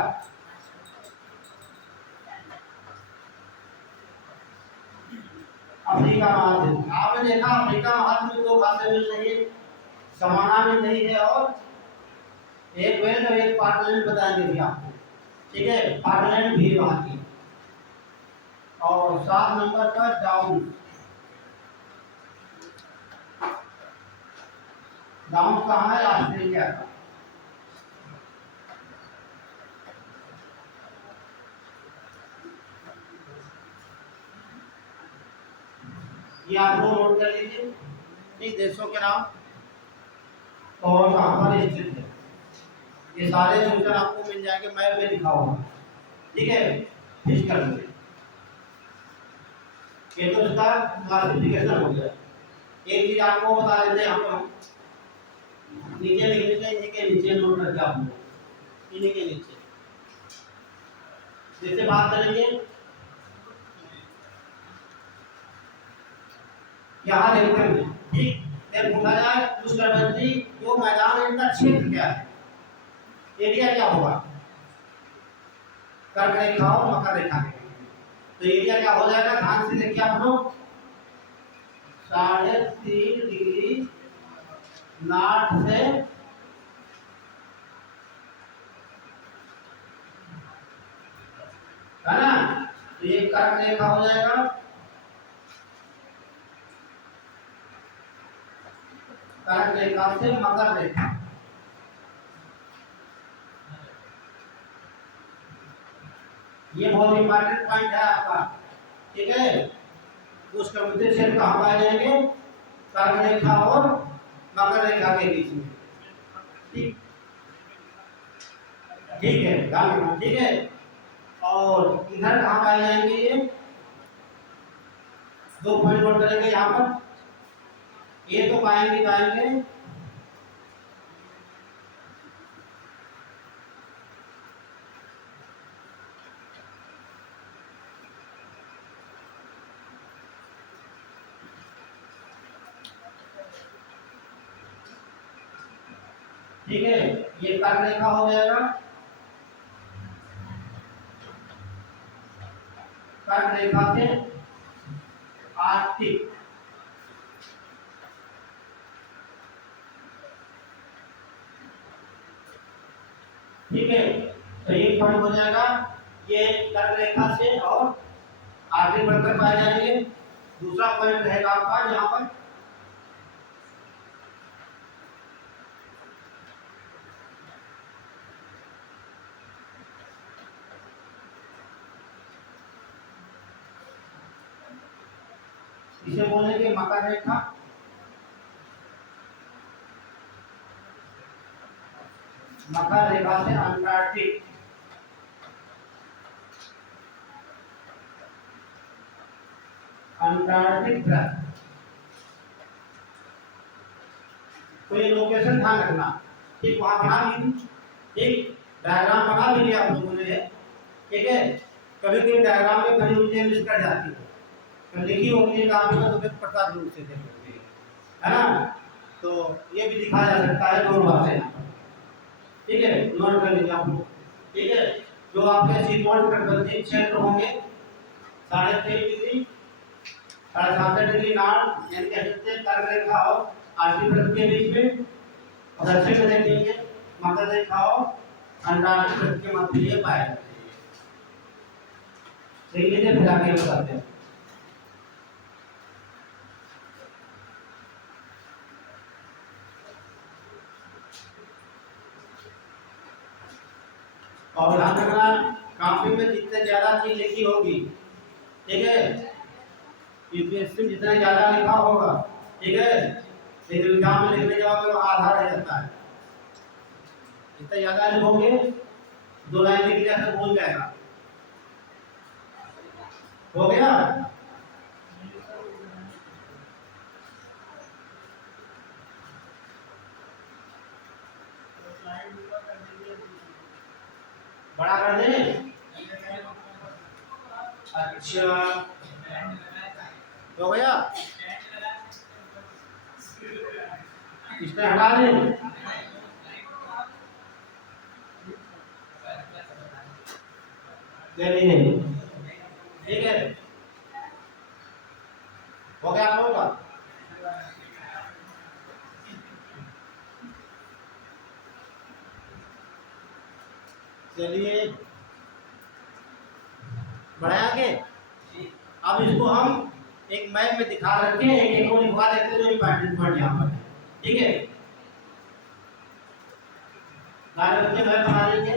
अफ्रीका महाद्वीप। आपने देखा अफ्रीका महाद्वीप में 2 भाषाएं मिल रही है, समाना में नहीं है, और एक वेल और एक पार्टलैंड बताएंगे भी आपको, ठीक है। पार्टलैंड भी है वहां की। और 7 नंबर पर डाउन। डाउन कहाँ है? ऑस्ट्रेलिया का। ये आप लोग नोट कर लीजिए, इन देशों के नाम और कहाँ पर स्थित है। ये सारे सूचना आपको मिल जाएंगे, मैप में लिखा होगा, ठीक है। फिजिकल में ये तो इसका क्लासिफिकेशन हो गया। एक चीज आपको बता देते हैं हम, नीचे लिखने के इन्हीं के नीचे नोट रखिए आप लोग, इन्हीं के नीचे जैसे बात करेंगे। यहाँ देखते हैं, ठीक। फिर पूछा जाए उष्णकटिबंधीय जो मैदान है इनका क्षेत्र क्या है, एरिया क्या होगा? कर्क रेखा और मकर रेखा के, तो एरिया क्या हो जाएगा? ध्यान से देखिए आप लोग, 3.5 डिग्री नॉर्थ से है ना, तो ये कर्क रेखा हो जाएगा। कर्क रेखा से मकर रेखा, ये बहुत इंपॉर्टेंट पॉइंट है आपका, ठीक है। उस समुद्री क्षेत्र कहाँ पाए जाएंगे? कर्क रेखा और मकर रेखा के बीच में, ठीक, ठीक है, ध्यान रखना, ठीक है। और इधर कहाँ पाए जाएंगे? ये 2 पॉइंट नोट करेंगे यहाँ पर, ये तो पाएंगे पाएंगे ठीक है। ये कर्क रेखा हो जाएगा, कर्क रेखा से आर्कटिक, ठीक है। तो एक पॉइंट हो जाएगा, ये कर्क रेखा से और आर्कटिक बनकर पाए जाएंगे। दूसरा पॉइंट रहेगा आपका यहाँ पर, इसे बोलेंगे मकर रेखा, मकर रेखा से अंटार्कटिक, अंटार्कटिक ग्रह। तो ये लोकेशन ध्यान रखना, ठीक, वहां बना लीजिए, ठीक, डायग्राम बना लीजिए आप लोगों ने, ठीक है। कभी कभी डायग्राम में बनी हुई मिस कर जाती है, तो लिखी होती है काम में, तो फिर प्रकाश रूप से देख है ना। तो ये भी दिखाया जा सकता है दोनों बातें, ठीक है, नोट कर लीजिए आप लोग, ठीक है। जो आपके सीपोर्ट कटिबंधीय क्षेत्र होंगे 3.5 डिग्री 7.5 डिग्री नॉर्थ, यानी कह सकते हैं कर्क रेखा और आर्कटिक वृत्त के बीच में, और दक्षिण में देखेंगे मकर रेखा और अंटार्कटिक वृत्त के मध्य ये पाए जाते हैं। देखिए फिर आगे बताते हैं। और ध्यान रखना, कॉपी में जितने ज्यादा चीज लिखी होगी, ठीक है, यूपीएससी में जितना ज्यादा लिखा होगा, ठीक है, लेकिन एग्जाम में लिखने जाओगे तो आधा रह जाता है, इतना ज्यादा लिखोगे 2 लाइन लिख लिया तो भूल जाएगा। हो गया। बड़ा कर दे। अच्छा हो गया। इसमें हटा दे। चलिए ठीक है, हो गया आप लोगों का। चलिए बढ़ाया आगे। अब इसको हम एक मैप में दिखा रखे हैं, एक एक को लिखवा देते हैं जो इंपॉर्टेंट पॉइंट यहाँ पर, ठीक है। सारे बच्चे मैप बना लेंगे।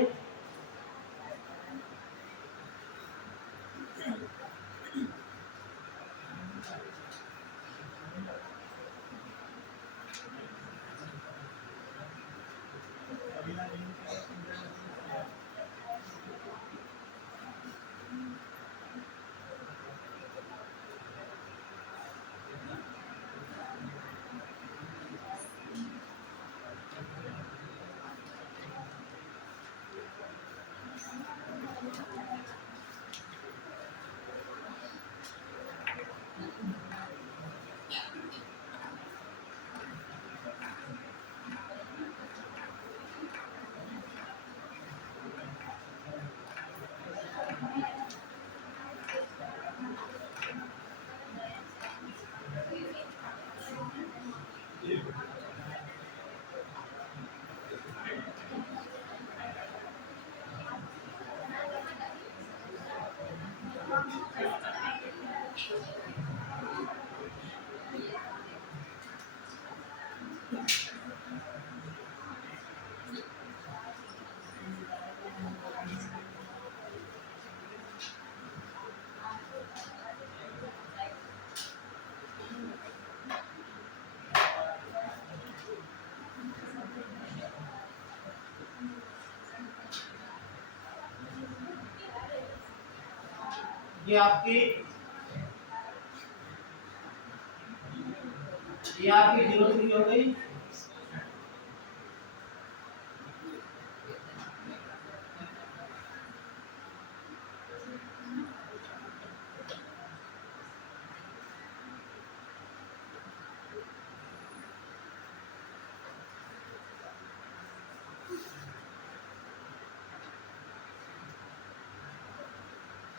ये आपकी जीरो हो गई।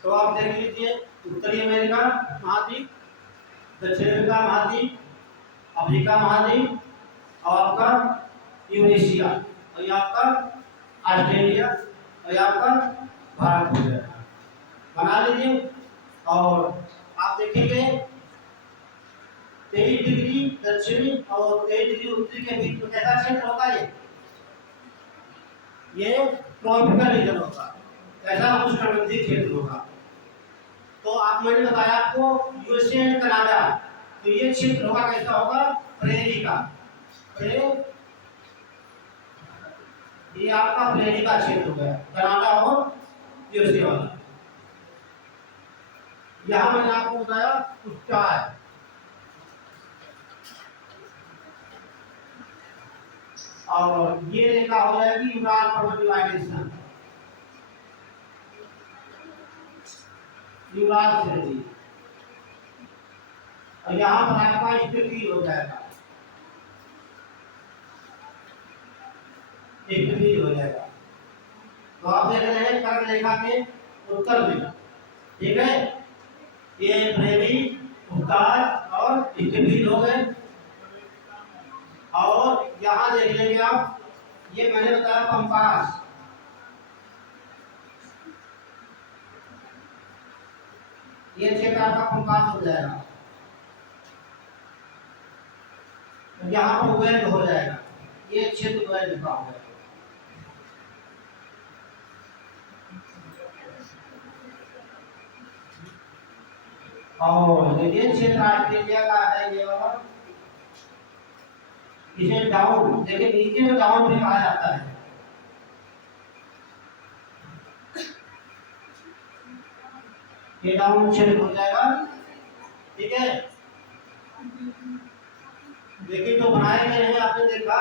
तो आप देख लीजिए, उत्तरी अमेरिका महाद्वीप, दक्षिण अमेरिका महाद्वीप, अफ्रीका महाद्वीप और आपका यूरेशिया, और ये आपका ऑस्ट्रेलिया, और ये आपका भारत हो गया। बना लीजिए। और आप देखेंगे 23 डिग्री दक्षिणी और 23 डिग्री उत्तरी के बीच में कैसा क्षेत्र होगा ये ट्रॉपिकल रीजन होगा, ऐसा उष्णकटिबंधीय क्षेत्र होगा। तो आप मैंने बताया आपको यूएसए एंड कनाडा, तो ये क्षेत्र होगा कैसा होगा, प्रेरी का। ये आपका प्रेरी का क्षेत्र हो गया, कनाडा और यूएसए वाला। यहाँ मैंने आपको बताया उसका है। और ये रेखा हो जाएगी यूराल पर्वत डिवाइडेशन, युवराज श्रेणी। और यहाँ पर आपका स्थिति हो जाएगा, स्थिति हो जाएगा। तो आप देख रहे हैं कर्क रेखा के उत्तर में, ठीक है। ये प्रेमी उत्तर और स्थिति हो गए। और यहाँ देख लेंगे आप, ये मैंने बताया कंपास, ये क्षेत्र आपका कंपास हो जाएगा। तो यहाँ पर वेल्ड हो जाएगा, ये क्षेत्र वेल्ड का हो जाएगा। और ये क्षेत्र ऑस्ट्रेलिया का है, ये वाला, इसे डाउन, देखिए नीचे में डाउन भी कहा जाता है, ये डाउन क्षेत्र हो जाएगा। ठीक है, लेकिन जो बनाए गए हैं आपने देखा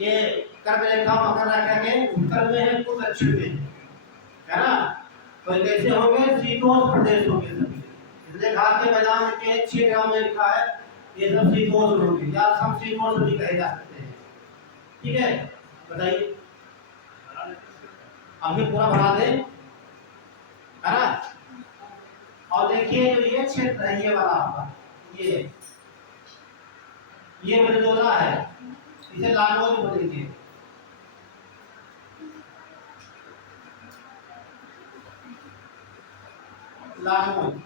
ये कर्क रेखा मकर रेखा के उत्तर में है, कुछ दक्षिण में है ना। तो कैसे होंगे, शीतोष्ण प्रदेश होंगे सभी, इसलिए घाट के मैदान के 6 ग्राम में लिखा है ये सब शीतोष्ण होंगे या समशीतोष्ण भी कहे जा सकते हैं। ठीक है, बताइए अभी पूरा भरा दे, है ना। और देखिए जो ये क्षेत्र है ये वाला आपका ये मृदोला है, इसे लानोद बोलेंगे। लानोद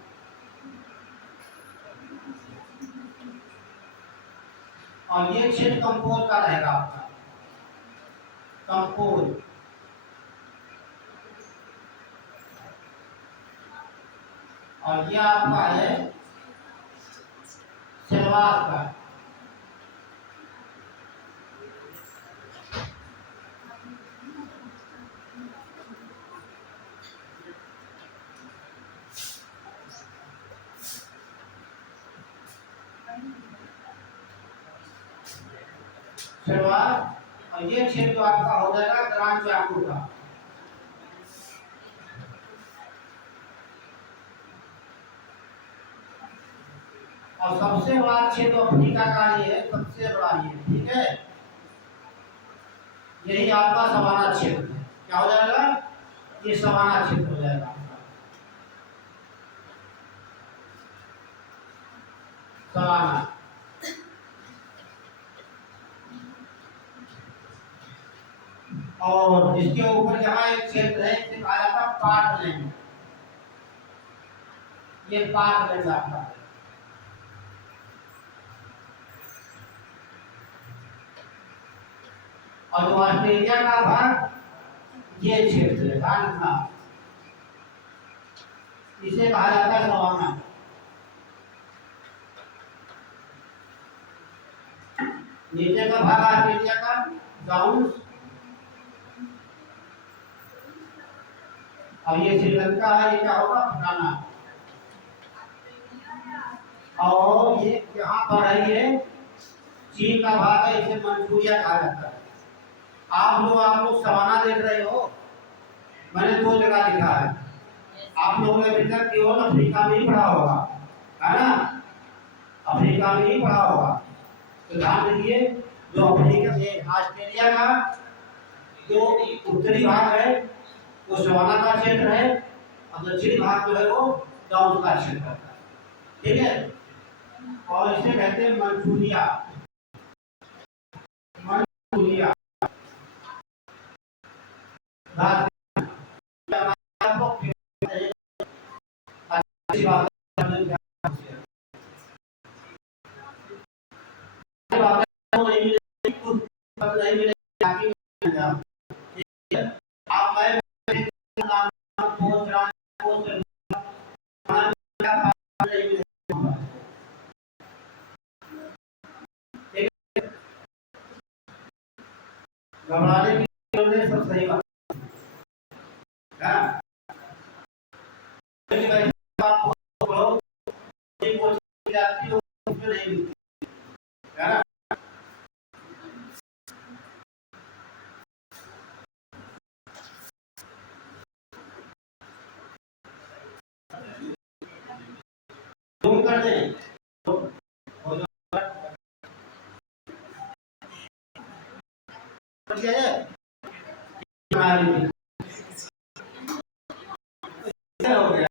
और ये क्षेत्र कंपोज का रहेगा आपका, कंपोज। और ये आपका है सिलवास का। सिलवास और ये क्षेत्र आपका हो जाएगा ग्राम चाकू का। और सबसे बड़ा क्षेत्र अफ्रीका का ये है, सबसे बड़ा ये, ठीक है। यही आपका सवाना क्षेत्र है, क्या हो जाएगा, ये सवाना क्षेत्र हो जाएगा। सवाना और इसके ऊपर यहाँ एक क्षेत्र है, इसे कहा जाता है पार्कलैंड। ये पार्कलैंड आपका है। और जो ऑस्ट्रेलिया का भाग ये क्षेत्र है, ध्यान रखना, इसे कहा जाता है सवाना। नीचे का भाग ऑस्ट्रेलिया का डाउन, और ये श्रीलंका है, ये क्या होगा, अफगाना। और ये यहाँ पर है ये चीन का भाग है, इसे मंचूरिया कहा जाता है। आप लोग सवाना देख रहे हो, मैंने 2 जगह लिखा है, आप लोगों ने अभी तक केवल अफ्रीका में ही पढ़ा होगा, है ना, अफ्रीका में ही पढ़ा होगा। तो ध्यान रखिए, जो अफ्रीका से ऑस्ट्रेलिया का जो उत्तरी भाग है वो सवाना का क्षेत्र है, और दक्षिणी भाग जो है वो डाउन का क्षेत्र है। ठीक है, और इसे कहते हैं मंचूरिया। मंचूरिया घबराने की सब सही बात है। कर दें हो गया।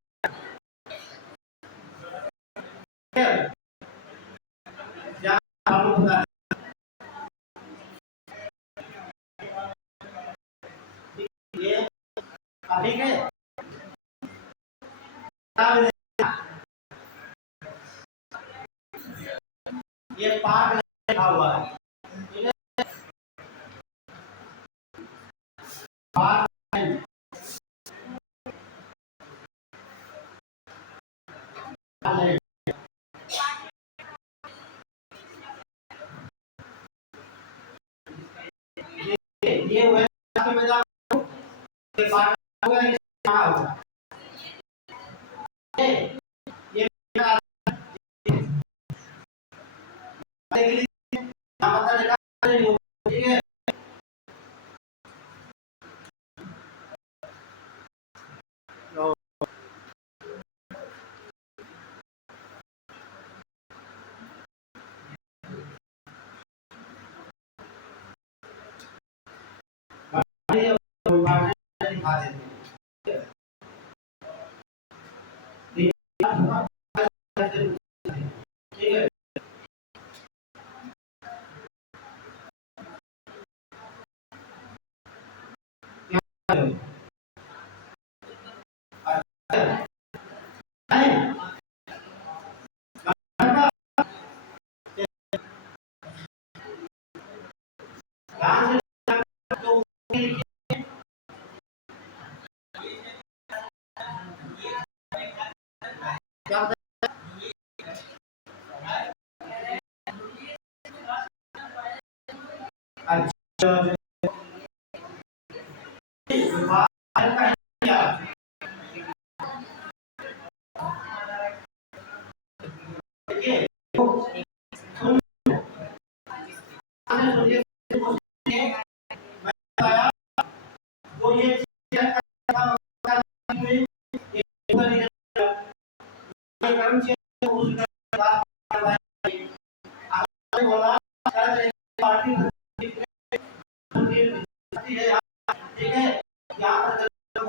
ये ठीक है, ये पार्क लिखा हुआ है, ये मैदान होगा, ये मेरा ठीक है। दिखा देते ठीक है।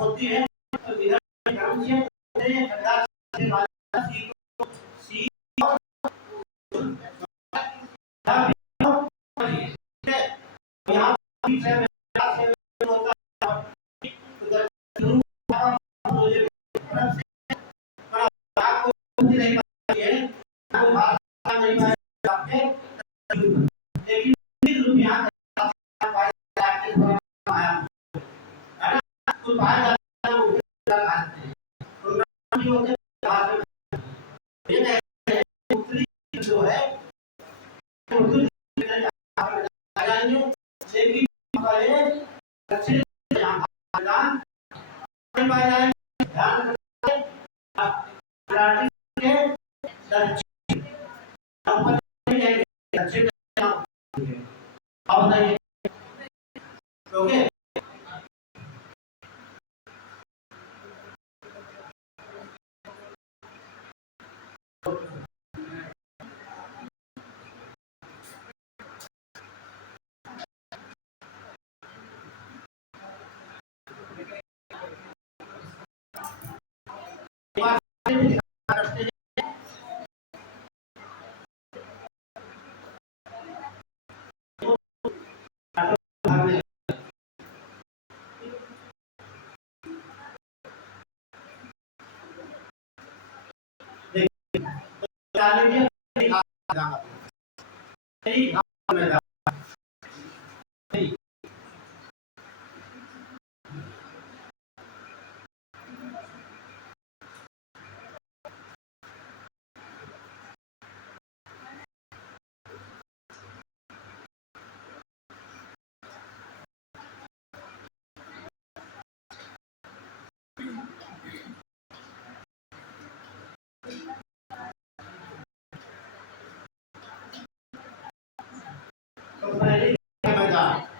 होती है तो जो है ओके।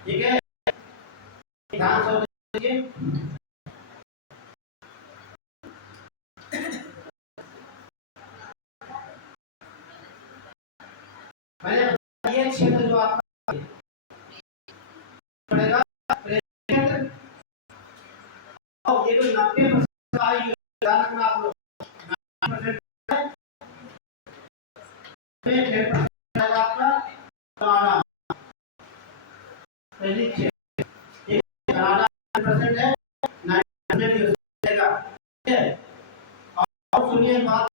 ठीक है, ध्यान से देखिए। मैंने ये क्षेत्र जो आपका पड़ेगा क्षेत्र और ये जो 90% का योगदान रखना आप लोग 90% आपका कनाडा पहली क्षेत्र ये कनाडा 90% है 90% देगा ठीक है। और सुनिए बात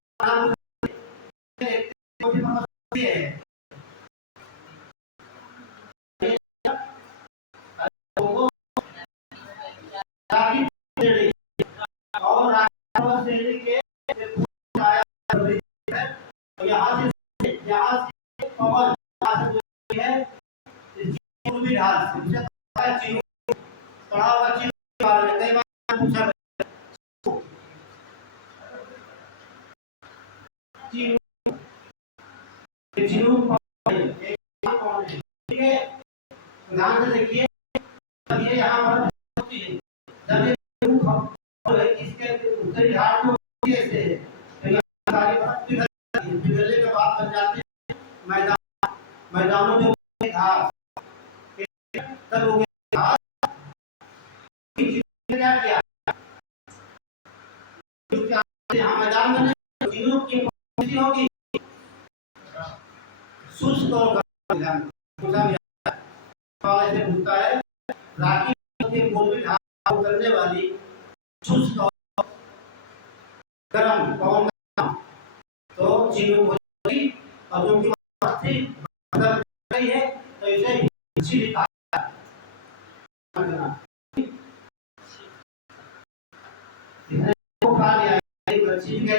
है और श्रेणी के यहाँ से पवन है पूर्वी ढाल पढ़ा हुआ चीज कई बार पूछा चिनू, चिनू कौन है? ठीक है, ध्यान से देखिए। अब ये यहाँ पर होती है, जब ये इसके उत्तरी ढाल में ऐसे है, तो यहाँ सारी परत पिघलने के बाद बन जाते हैं मैदान, मैदानों में घास, तब हो गया घास। क्या किया यहाँ मैदान बने, तीनों की कौन होगी? शुष्क और गर्म। ऐसे पूछता है, राखी के बोल में ढाल करने वाली शुष्क और गर्म कौन? तो चिन्ह होगी, और जो की थी बदल गई है, तो इसे इसी लिखा है। इसने को खा लिया है, बच्ची के,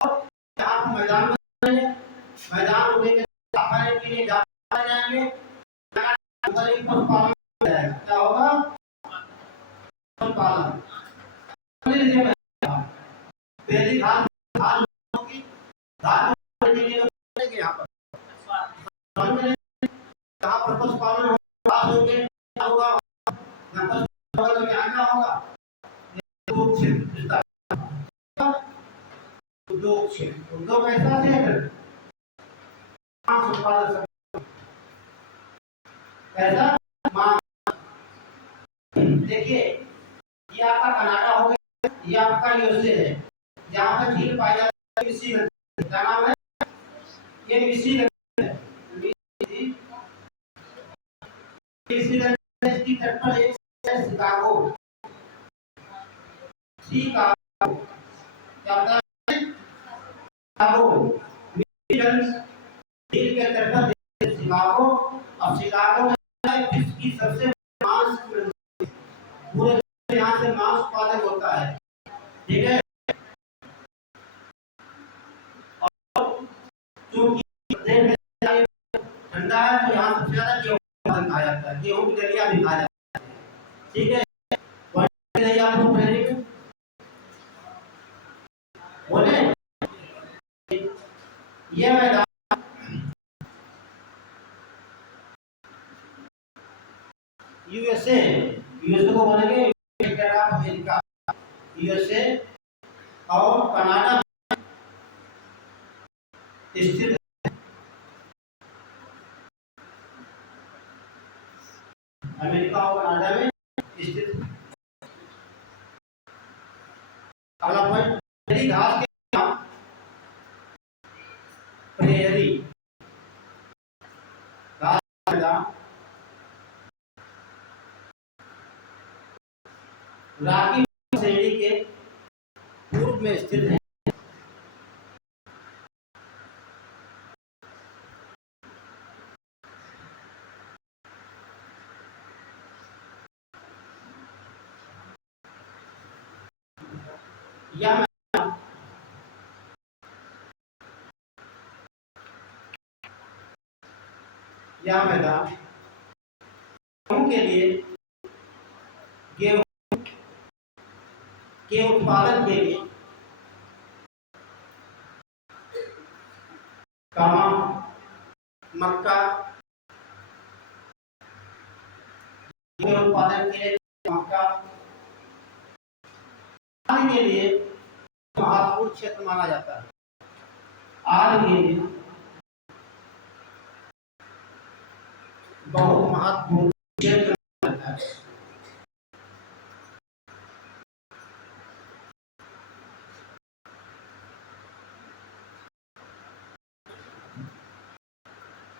और यहाँ मैदान में मैदान में सफाई के लिए जाएंगे, अंदर एक पशुपालन जाएगा। क्या होगा? पशुपालन। पहली घास घास होगी, घास के लिए लोग यहाँ पर यहाँ पर पशुपालन होंगे, क्या होगा? यहाँ पर क्या होगा? उद्योग क्षेत्र, उद्योग क्षेत्र, उद्योग ऐसा क्षेत्र ऐसा मांग। देखिए, ये आपका कनाडा हो गया, ये आपका यूएसए है, जहाँ पर झील पाई जाती है मिशिगन। क्या नाम है? ये मिशिगन है। मिशिगन की तट पर एक शिकागो, शिकागो क्या होता है? शिकागो, मिशिगन झील के तट पर शिकागो। अब शिकागो में विश्व की सबसे मांस पूरे यहाँ से मांस उत्पादन होता है, ठीक है। और क्योंकि ठंडा है, तो यहाँ सबसे ज्यादा गेहूं उत्पादन खाया जाता है, गेहूं की दलिया भी खाया जाता है, ठीक है। बोले ये मैदान यूएसए, यूएसए को बोलेंगे अमेरिका, यूएसए और कनाडा स्थित, अमेरिका और कनाडा में स्थित। अगला पॉइंट, प्रेरी घास के नाम, प्रेरी घास का नाम राकी श्रेणी के पूर्व में स्थित है। यह मैदान गेहूं के लिए, गेहूं के उत्पादन के लिए मक्का के उत्पादन के लिए मक्का के लिए महत्वपूर्ण क्षेत्र माना जाता है। आज के लिए बहुत महत्वपूर्ण क्षेत्र माना जाता है।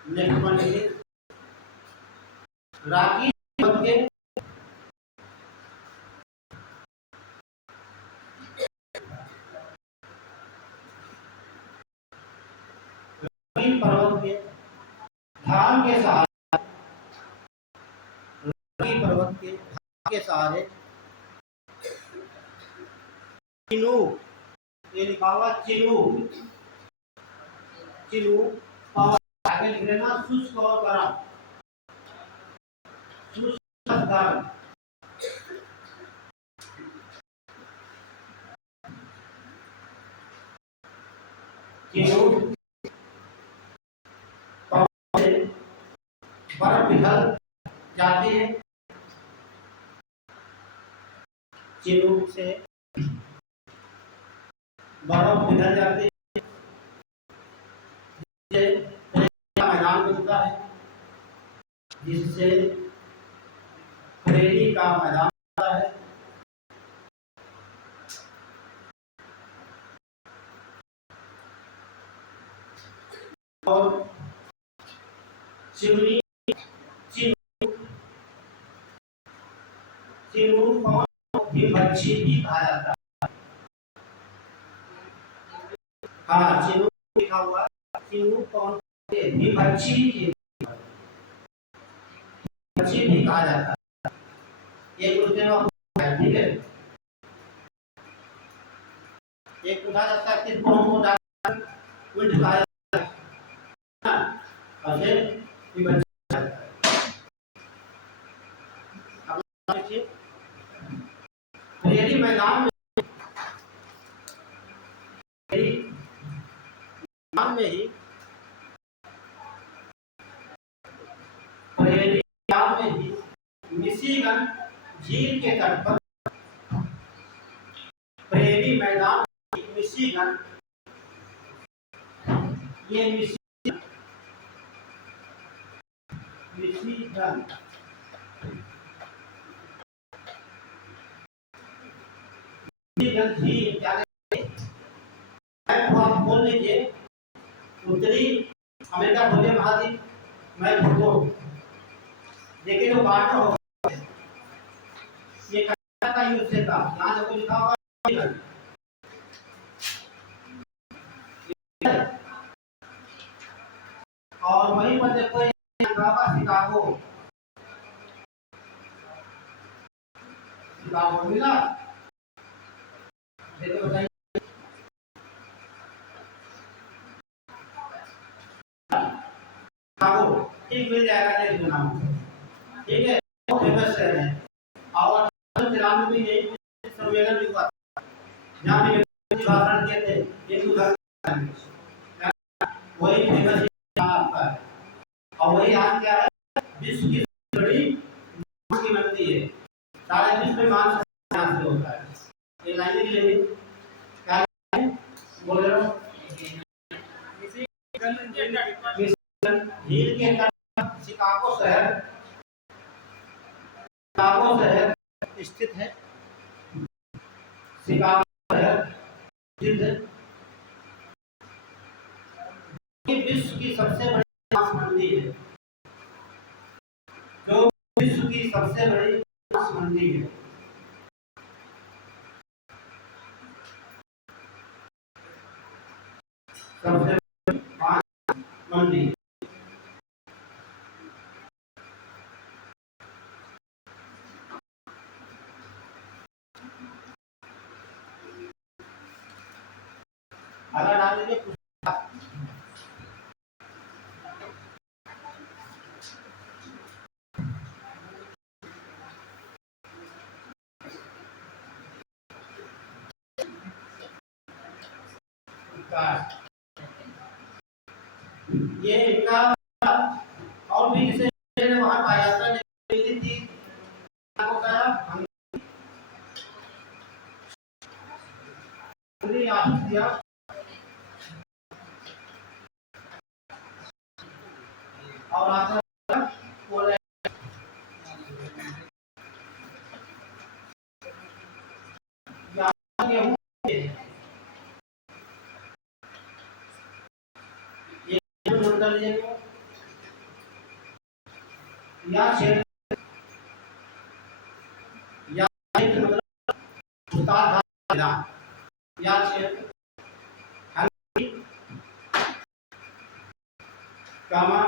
नेक्स्ट वन है राकी पर्वत के ढाल के सहारे, राकी पर्वत के ढाल के सहारे चिनू, ये लिखा हुआ चिनू, चिनू और आगे लिख लेना शुष्क और गर्म, शुष्क गर्म। चिनूक से बर्फ पिघल जाती है, चिनूक से बर्फ पिघल जाती है, मैदान बनता है, जिससे प्रेरी का मैदान बनता है। और चिमनी भी मच्छी भी कहा जाता है। हाँ, चिनूक लिखा हुआ है, चिनूक कौन भी मच्छी भी कहा जाता है। एक उसके है, ठीक है। एक पूछा जाता है किस कौन को उल्ट कहा जाता है, और फिर मच्छी कहा जाता है। अब देखिए प्रेरी मैदान में ही प्रेरी मैदान में ही मिशिगन झील के तट पर, प्रेरी मैदान मिशिगन, ये मिशिगन झील क्या आप बोल लीजिए उत्तरी अमेरिका भूमध्य महाद्वीप मैं भूगो, लेकिन वो बांटा होगा, ये का यूज से था, यहाँ देखो लिखा होगा और वहीं पर देखो शिकागो, शिकागो मिला, देखो बताइए शिकागो ठीक मिल जाएगा, देख लेना, ठीक है। बहुत फेमस शहर है और 93 में यही सम्मेलन भी हुआ, जहाँ पे भाषण दिए थे हिंदू धर्म, वही फेमस आपका है। और वही आज क्या है, विश्व की बड़ी की मंदिर है, सारे विश्व में मान यहाँ से होता है। ये लाइन के लिए क्या बोल रहे हो, झील के तट शिकागो शहर स्थित है, शिकागो शहर स्थित है, विश्व की सबसे बड़ी मांस मंडी है, जो विश्व की सबसे बड़ी मांस मंडी है। सबसे बड़ी मांस मंडी अगर डाल दीजिए ये इनका और भी जैसे वहां पाया जाता है, और आता गेहूं या क्षेत्र या मतलब उस्ताद या क्षेत्र कामा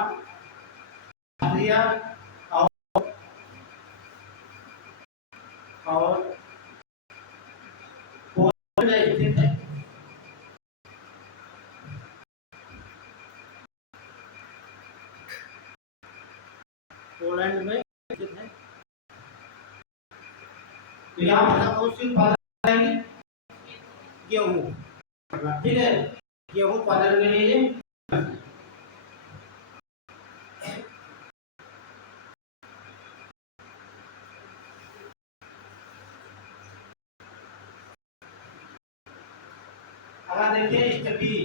क्रिया और पोलैंड स्थित है, पोलैंड में स्थित है। तो यहाँ पर कौन सी उत्पादन करेंगे, गेहूँ, ठीक है। गेहूं उत्पादन के लिए अब देखिए स्थिति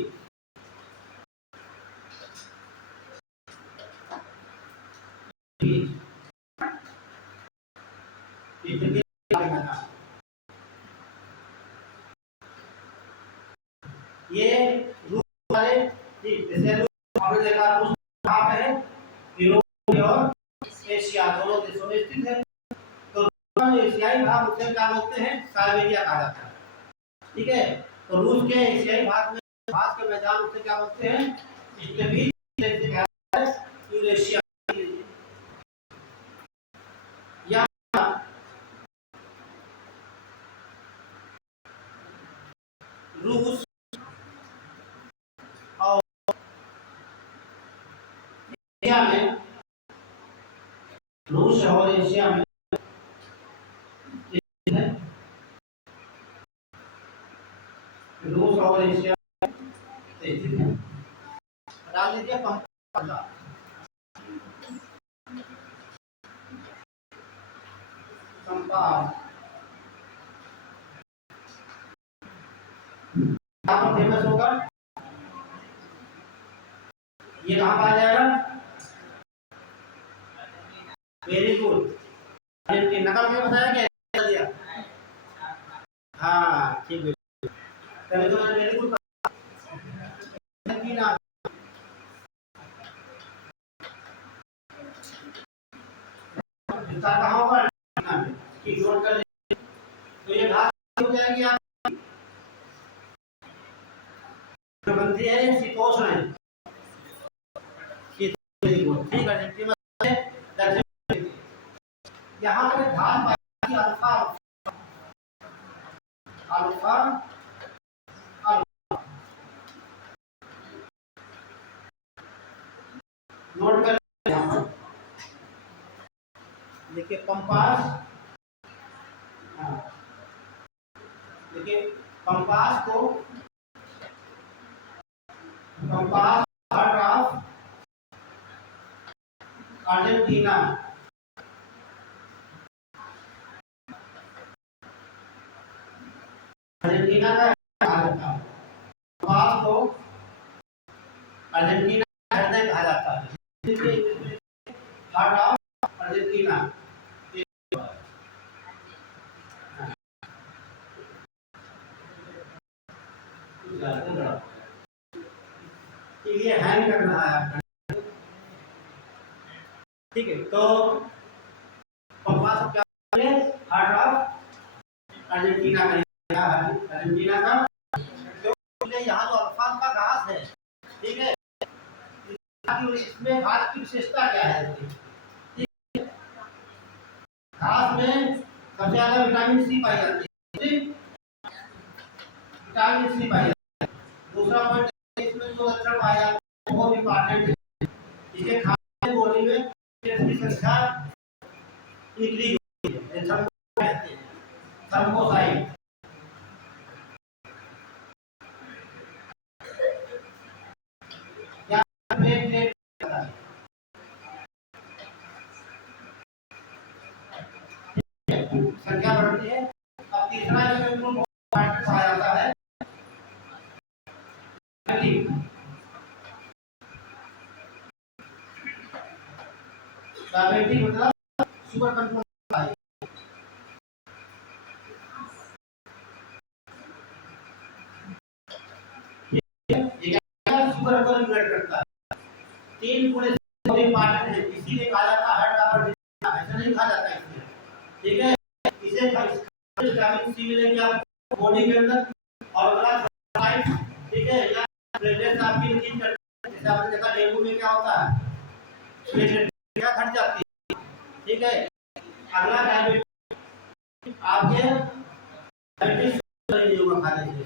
ये रूस वाले जैसे आपने देखा रूस कहाँ पे है, यूरोप और एशिया दोनों देशों में स्थित है। तो एशियाई भाग उसे क्या बोलते हैं, साइबेरिया कहा जाता है। ठीक है, तो रूस के एशियाई भाग में घास के मैदान उसे क्या बोलते हैं, इसके बीच यूरेशिया या रूस और एशिया में, रूस और एशिया में रूस और एशिया स्थित है। डाल दीजिए फेमस होगा, ये कहाँ पाया जाएगा, वेरी गुड, नकल में बताया क्या दिया, हाँ ठीक है, तभी तो मैंने वेरी गुड कहाँ होगा, नोट कर, तो ये घास हो जाएगी आप बनती है शीतोष्ण है, ठीक है, यहाँ पर घास पाई अल्फा अल्फा नोट कर, देखिए कंपास, देखिए कंपास को, compass heart of Argentina, Argentina का कंपास को अर्जेंटीना हृदय कहा जाता है, हार्ट ऑफ अर्जेंटीना, ये हैंग कर रहा है आपका, ठीक है, तो कंपास क्या है, हार्ट ऑफ अर्जेंटीना का, अर्जेंटीना का, तो यहाँ जो अल्फा का घास है, ठीक है, इसमें घास की विशेषता क्या है, घास में सबसे ज्यादा विटामिन सी पाई जाती है, विटामिन सी पाई जाती है, दूसरा पॉइंट इसमें जो लक्षण पाया जाता है बहुत इंपॉर्टेंट है, इसके खाने बॉडी में की संख्या इंक्रीज होती है, थर्मोसाइट, या प्लेटलेट संख्या बढ़ती है। अब तीसरा इसमें ग्रुप पाया जाता है डायबिटिक, मतलब शुगर कंट्रोल है, ये शुगर को रेगुलेट करता है, तीन गुण बहुत इंपॉर्टेंट है, इसीलिए कहा जाता है हार्ट का, ऐसा नहीं कहा जाता इसमें, ठीक है, इसे विटामिन सी मिलेगी आपको बॉडी के अंदर, और अगला ठीक है, या प्लेटलेट्स आपकी इंक्रीज करता है, जैसे आपने देखा डेंगू में क्या होता है, प्लेटलेट क्या घट जाती है, ठीक है, अगला डायबिटीज, आपके डायबिटीज नहीं होगा खाने से,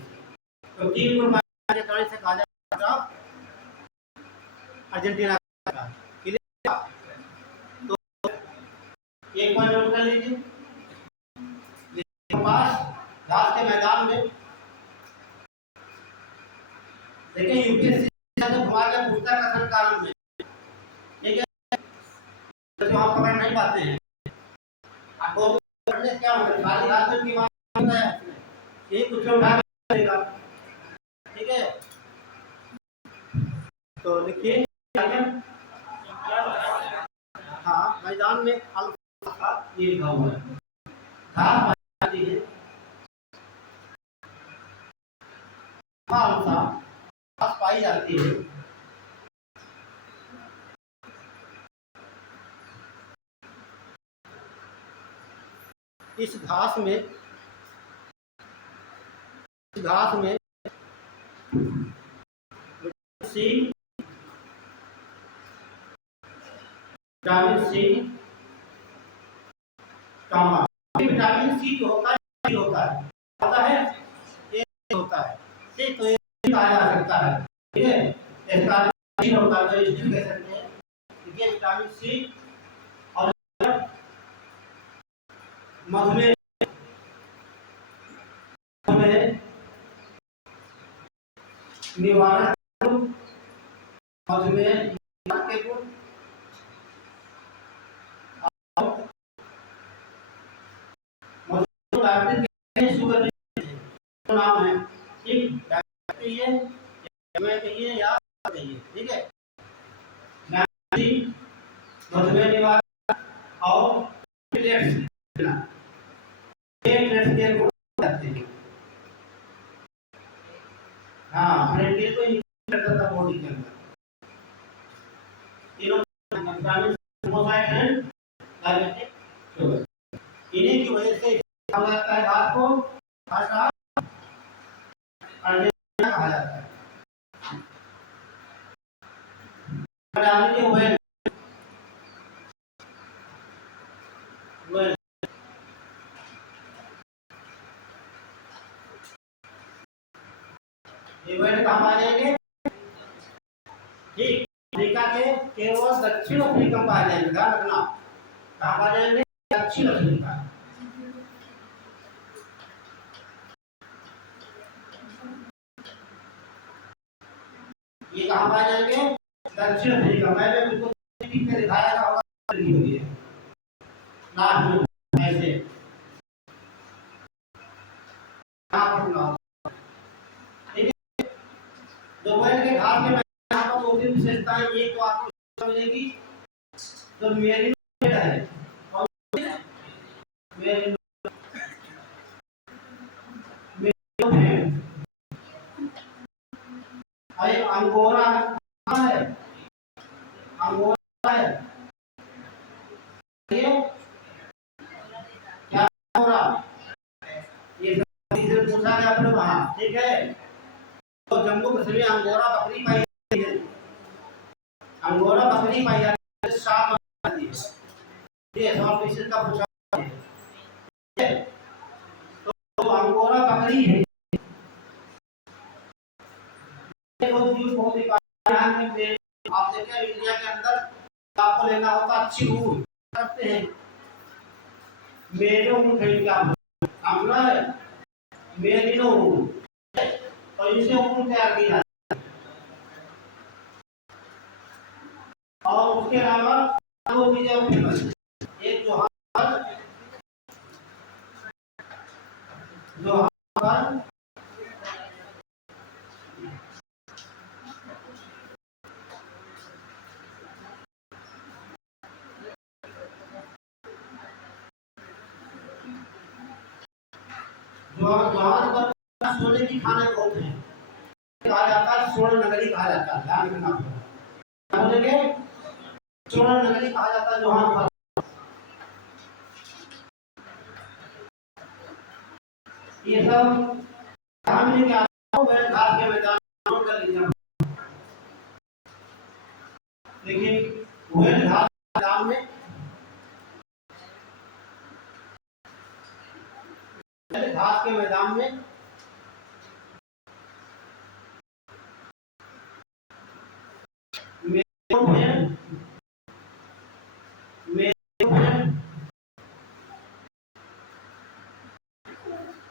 तो तीन गुण से कहा जाता है अर्जेंटीना का, तो एक पॉइंट नोट कर लीजिए, पास घास के मैदान में देखिए तो जो आप पकड़ नहीं पाते हैं, आपको पकड़ने से क्या मतलब खाली हाथ में की बात है, यही कुछ उठा के देगा। ठीक है, तो लिखिए आगे। हाँ, मैदान में अल्फा ये लिखा हुआ है, घास पाई जाती है, अल्फा घास पाई जाती है, इस घास में सी, विटामिन सी कामा, विटामिन सी जो होता है होता है ये होता है, ठीक, तो ये कहा जा सकता है। ठीक है, इसका होता है तो इसको कह सकते हैं, ये विटामिन सी और मधुमेह निवारण, मधुमेह के गुण, डायबिटीज शुगर नाम है, ठीक, डायबिटीज है, मैं कहिए या कहिए, ठीक है, मधुमेह निवारण और प्लेट्स के गुण करते हैं। हाँ, ब्लड को इंक्रीज करता था बॉडी के अंदर, तीनों विटामिन मोसाइट एंड डायबिटिक शुगर, इन्हीं की वजह से कहा जाता है घास को घास अर्जेंटीना कहा जाता है। डालने वेल वेल ये वेल कहाँ आ जाएंगे, ठीक, अफ्रीका के केवल दक्षिण अफ्रीका में पाए जाएंगे, ध्यान रखना, कहाँ पाए जाएंगे, दक्षिण अफ्रीका, ये कहाँ पाए जाएंगे, दक्षिण अफ्रीका, मैं बिल्कुल ठीक से दिखाया होगा, लास्ट में ऐसे ठीक है, जो वर्ल्ड के घास के मैदान पर दो तीन विशेषताएं एक तो आपको मिलेगी, तो मेरिनो है और मेरिनो है, अरे अंगोरा है, अंगोरा है, ये क्या हो रहा, ये से पूछा गया अपने वहां, ठीक है, तो जम्मू कश्मीर अंगोरा बकरी पाई जाती है, अंगोरा बकरी पाई जाती है, साफ आती है, ये सवाल पीछे का पूछा है, तो अंगोरा बकरी है, बहुत ही आप देखें इंडिया के अंदर आपको लेना होता अच्छी ऊन करते हैं, मेरिनो ऊन खरीद के आप अपना है मेरिनो ऊन, और इसे ऊन तैयार किया और उसके अलावा दो चीजें फेमस, एक जोहार जोहार सोने की खाने बोलते हैं, कहा जाता है स्वर्ण नगरी कहा जाता है, ध्यान रखना, क्या बोलेंगे, स्वर्ण नगरी कहा जाता है जोहार, ये सब ध्यान में क्या घास के मैदान नोट कर लीजिए, लेकिन वेल घास मैदान में घास के मैदान में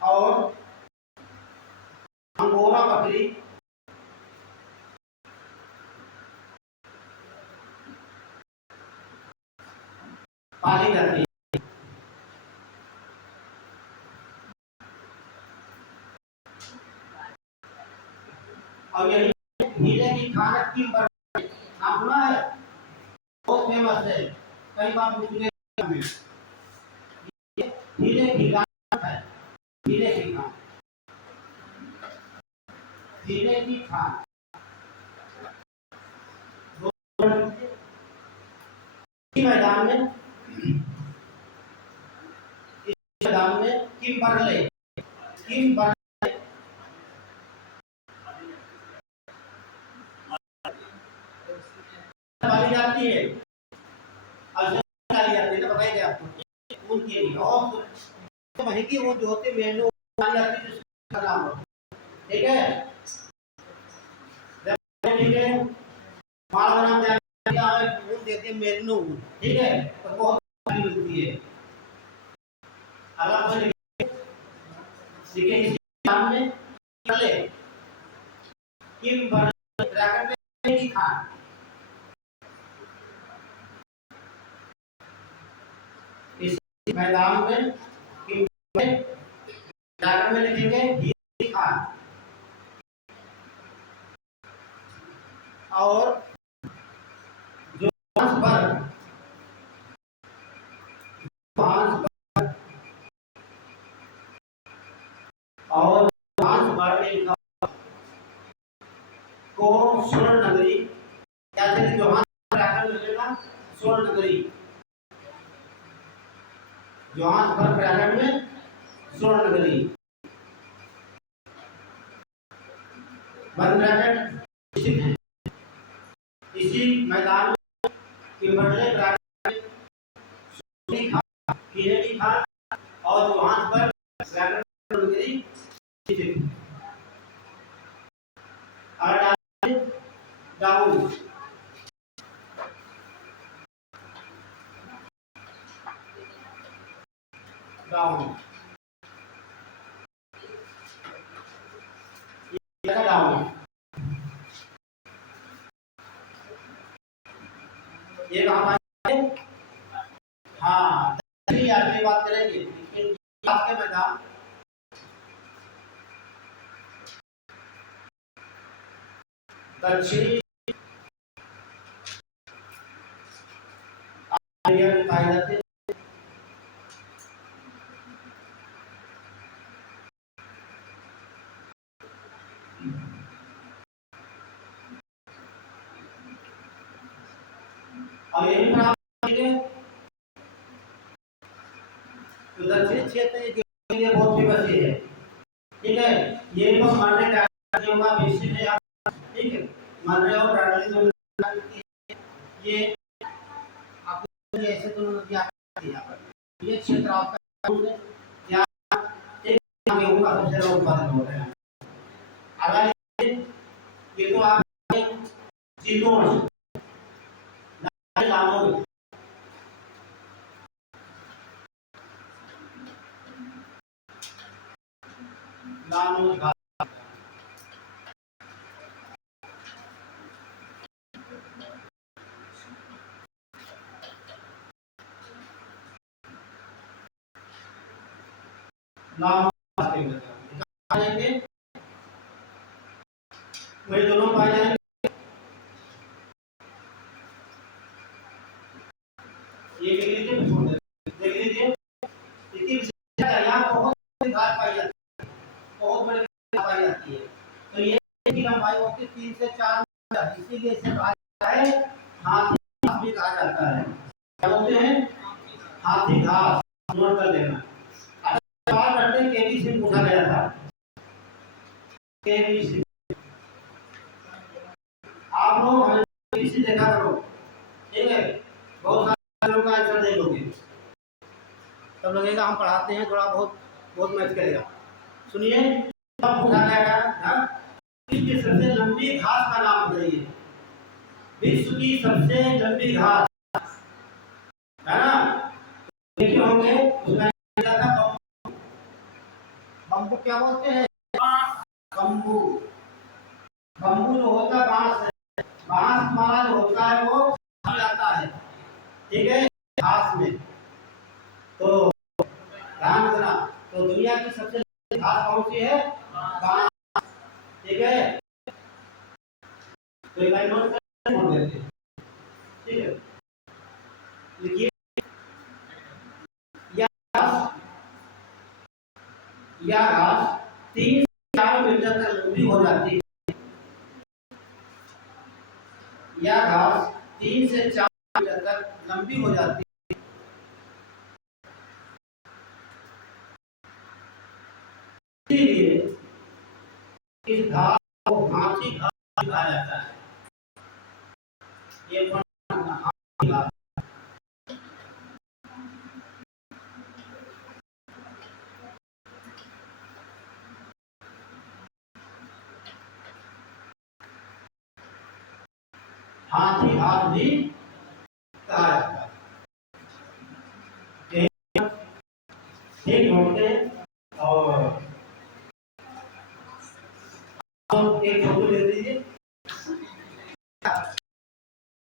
और अंगोरा बकरी पाली जाती है। और यही हीरे की खान की नाम सुना है, बहुत फेमस है, कई बार पूछने हीरे की खान है, हीरे की खान, हीरे की खान मैदान में, इस मैदान में किम बर्ले पाली जाती है, डाली जाती है ना, बताइए आपको उनके लिए। और तो वहीं की वो जो होते मेनू डाली जाती है जिसका नाम हो, ठीक है। ठीक है, माल बना दिया है, वो देते हैं मेनू, ठीक है, तो बहुत मिलती है। अगर कोई लिखे इसी नाम में चले किम ब्रैकेट में ही खान, इस मैदान में किम ब्रैकेट में लिखेंगे ही खान। और जो पर और को स्वर्ण नगरी, जैसे कि जोहान मिलेगा स्वर्ण नगरी, जोहान्सबर्ग ब्रैकेट में स्वर्ण नगरी, बंद ब्रैकेट स्थित है। इसी मैदान में किम्बर्ले ब्रैकेट हीरे की खान और जोहान्सबर्ग ब्रैकेट नगरी स्थित है। डाउन डाउन डाउन ये कहाँ है? हाँ, यार बात करेंगे, लेकिन आपके मैदान दक्षिणी एरिया में पाए जाते हैं। और यही पर आप तो दक्षिण क्षेत्र के लिए बहुत फेमस है, ठीक है। ये तो हमारे राज्यों का विषय है, ठीक है। मध्य और दार्जिलिंग ये आपको ऐसे दोनों नदियां आती हैं, ये क्षेत्र आपका या एक गेहूं का सबसे ज्यादा उत्पादन होता है। अगर ये तो आप चितौड़ लामोग लामोग नाम जाएंगे, वही दोनों पाए जाएंगे। ये देख लीजिए, देख लीजिए, इतनी यहाँ बहुत घास पाई जाती है, बहुत बड़ी घास पाई जाती है। तो ये की लंबाई होती है 3 से 4 मीटर, इसीलिए इसे कहा जाता है हाथी घास भी कहा जाता है। क्या बोलते हैं? हाथी घास, नोट कर लेना। सवाल करते हैं केबी से पूछा गया था, केबी से आप लोग हमें केबी से देखा करो, ठीक है। बहुत सारे लोग का आंसर दे लोगे, तब लगेगा हम पढ़ाते हैं, थोड़ा बहुत बहुत मैच करेगा। सुनिए, अब पूछा गया विश्व की सबसे लंबी घास का नाम बताइए। विश्व की सबसे लंबी घास है ना, देखे होंगे उसका था बम्बू। क्या बोलते हैं? बम्बू। बम्बू जो होता है बांस है, बांस हमारा जो होता है वो जाता है, ठीक है, घास में। तो ध्यान देना। तो दुनिया की सबसे लंबी घास कौन सी है? बांस। ठीक है, तो एक लाइन नोट देते हैं। ठीक है, लिखिए, यह घास 3 से 4 मीटर तक लंबी हो जाती है। यह घास 3 से 4 मीटर तक लंबी हो जाती है। इसीलिए इस घास को हाथी घास कहा जाता है। ये हाथी घास, हाथी घास भी कहा जाता है। ठीक होते और एक फोटो ले लीजिए।